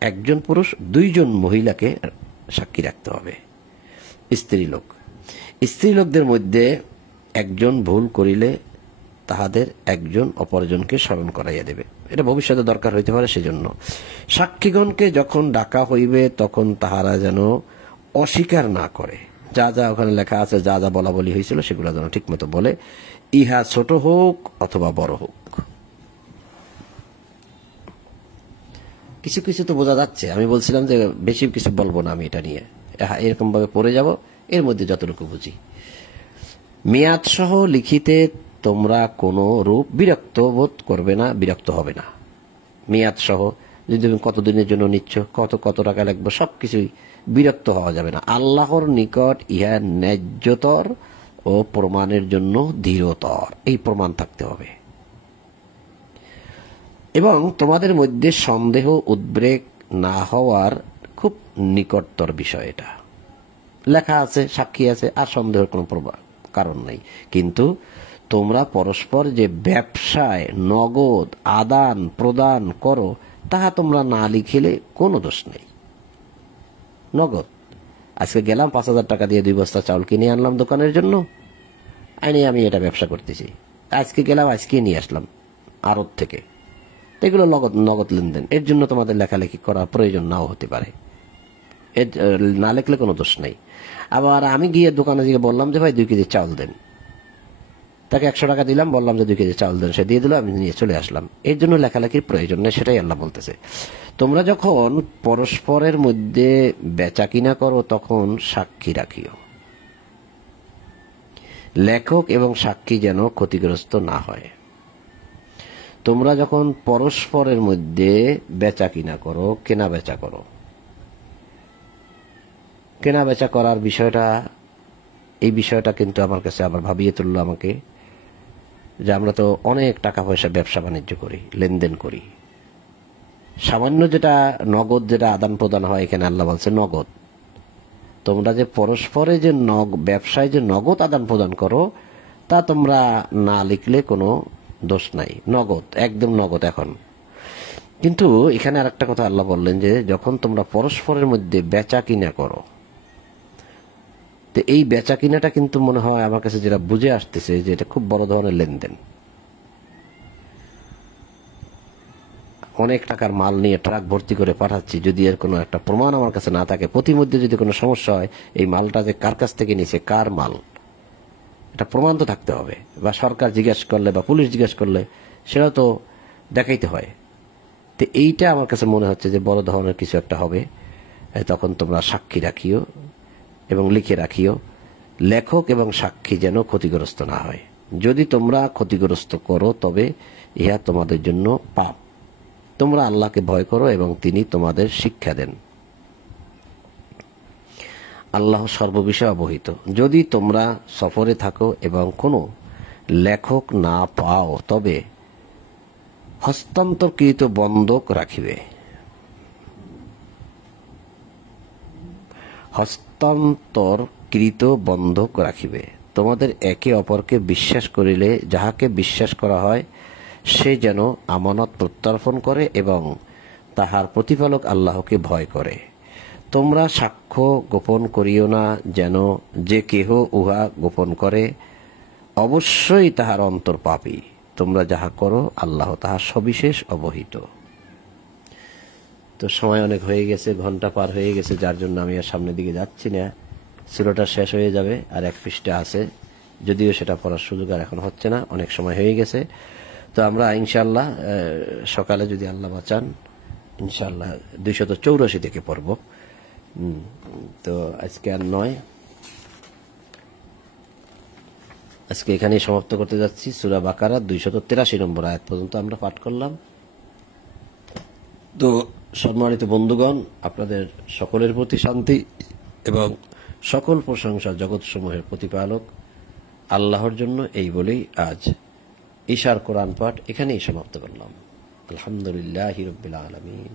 1 জন পুরুষ 2 জন মহিলাকে সাক্ষী রাখতে হবে। স্ত্রীলোকদের মধ্যে একজন ভুল করিলে তাহাদের একজন অপরজনকে স্মরণ করাইয়া দেবে। এটা ভবিষ্যতে দরকার হইতে পারে, সেজন্য সাক্ষীগণকে যখন ডাকা হইবে তখন তাহারা যেন অস্বীকার না করে। যা যা ওখানে লেখা আছে, যা যা বলা বলি হয়েছিল, সেগুলো যেন ঠিক মতো বলে, ইহা ছোট হোক অথবা বড় হোক। কিছু কিছু তো বোঝা যাচ্ছে। আমি বলছিলাম যে বেশি কিছু বলবো না আমি এটা নিয়ে, এরকম ভাবে পড়ে যাব, এর মধ্যে যতটুকু বুঝি। মেয়াদ সহ লিখিতে তোমরা কোনো রূপ বিরক্ত বোধ করবে না, বিরক্ত হবে না। মেয়াদ সহ, যদি তুমি কতদিনের জন্য নিচ্ছ, কত টাকা লাগবে, সবকিছুই, বিরক্ত হওয়া যাবে না। আল্লাহর নিকট ইহা ন্যায্যতর ও প্রমাণের জন্য দৃঢ়তর, এই প্রমাণ থাকতে হবে। এবং তোমাদের মধ্যে সন্দেহ উদ্বেগ না হওয়ার খুব নিকটতর বিষয়। এটা লেখা আছে, সাক্ষী আছে, আর সন্দেহের কোনো কারণ নেই। কিন্তু তোমরা পরস্পর যে ব্যবসায় নগদ আদান প্রদান করো, তাহা তোমরা না লিখিলে কোনো দোষ নেই। নগদ, আজকে গেলাম 5,000 টাকা দিয়ে 2 বস্তা চাউল কিনে আনলাম দোকানের জন্য, আমি এটা ব্যবসা করতেছি। আজকে গেলাম, আজকে নিয়ে আসলাম আড়ত থেকে, এগুলো নগদ লেনদেন। এর জন্য তোমাদের লেখালেখি করার প্রয়োজন নাও হতে পারে, না লিখলে কোনো দোষ নেই। আবার আমি গিয়ে দোকানে গিয়ে বললাম যে ভাই 2 কেজি চাউল দেন, তাকে 100 টাকা দিলাম, বললাম যে 2 কেজি চাউল দেন, সে দিয়ে দিল, আমি নিয়ে চলে আসলাম। এর জন্য লেখালেখির প্রয়োজন নেই, সেটাই আল্লাহ বলতেছে। তোমরা যখন পরস্পরের মধ্যে বেচা কিনা করো, তখন সাক্ষী রাখিও। লেখক এবং সাক্ষী যেন ক্ষতিগ্রস্ত না হয়। তোমরা যখন পরস্পরের মধ্যে বেচা কিনা করো, কেনা বেচা করো, কেনা বেচা করার বিষয়টা, এই বিষয়টা কিন্তু আমার কাছে আবার ভাবিয়ে তুললো আমাকে, যে আমরা তো অনেক টাকা পয়সা ব্যবসা বাণিজ্য করি, লেনদেন করি। সামান্য যেটা নগদ, যেটা আদান প্রদান হয়, এখানে আল্লাহ বলছে নগদ। তোমরা যে পরস্পরে যে ব্যবসায় যে নগদ আদান প্রদান করো, তা তোমরা না লিখলে কোনো দোষ নাই, নগদ, একদম নগদ। এখন কিন্তু এখানে আরেকটা কথা আল্লাহ বললেন, যে যখন তোমরা পরস্পরের মধ্যে বেচা কিনা করো, তো এই বেচা কিনাটা কিন্তু মনে হয় আমার কাছে যেটা বুঝে আসতেছে, যে এটা খুব বড় ধরনের লেনদেন। অনেক টাকার মাল নিয়ে ট্রাক ভর্তি করে পাঠাচ্ছি, যদি এর কোনো একটা প্রমাণ আমার কাছে না থাকে, প্রতিমধ্যে যদি কোনো সমস্যা হয়, এই মালটা যে কার কাছ থেকে নিয়েছে, কার মাল, এটা প্রমাণ তো থাকতে হবে। বা সরকার জিজ্ঞেস করলে বা পুলিশ জিজ্ঞেস করলে সেটা তো দেখাইতে হয়। তো এইটা আমার কাছে মনে হচ্ছে যে বড় ধরনের কিছু একটা হবে। তখন তোমরা সাক্ষী রাখিও এবং লিখে রাখিও, লেখক এবং সাক্ষী যেন ক্ষতিগ্রস্ত না হয়। যদি তোমরা ক্ষতিগ্রস্ত করো, তবে ইহা তোমাদের জন্য পাপ। তোমরা আল্লাহকে ভয় করো এবং তিনি তোমাদের শিক্ষা দেন। আল্লাহ সর্ববিষয়ে অবহিত। যদি তোমরা সফরে থাকো এবং কোনো লেখক না পাও, তবে হস্তান্তরকৃত বন্ধক রাখিবে। হস্তান্তরকৃত বন্ধক রাখিবে। তোমাদের একে অপরকে বিশ্বাস করিলে যাহাকে বিশ্বাস করা হয়, সে যেন আমানত প্রত্যর্পণ করে এবং তাহার প্রতিপালক আল্লাহকে ভয় করে। তোমরা সাক্ষ্য গোপন করিও না, যেন যে কেহ উহা গোপন করে অবশ্যই তাহার অন্তর পাপী। তোমরা যাহা করো, আল্লাহ তাহা সবিশেষ অবহিত। তো সময় অনেক হয়ে গেছে, ঘন্টা পার হয়ে গেছে, যার জন্য আমি আর সামনের দিকে যাচ্ছি না। সূরাটা শেষ হয়ে যাবে, আর 1 পৃষ্ঠা আছে, যদিও সেটা পড়ার সুযোগ আর এখন হচ্ছে না, অনেক সময় হয়ে গেছে। তো আমরা ইনশাআল্লাহ সকালে যদি আল্লাহ বাঁচান, ইনশাআল্লাহ 284 থেকে পড়ব। তো আজকে আর নয়, আজকে এখানেই সমাপ্ত করতে যাচ্ছি। সূরা বাকারা 283 নম্বর আয়াত পর্যন্ত আমরা পাঠ করলাম। তো সম্মানিত বন্ধুগণ, আপনাদের সকলের প্রতি শান্তি এবং সকল প্রশংসা জগৎসমূহের প্রতিপালক আল্লাহর জন্য এই বলেই আজ ঈশার কোরআন পাঠ এখানেই সমাপ্ত করলাম। আলহামদুলিল্লাহি রাব্বিল আলামিন।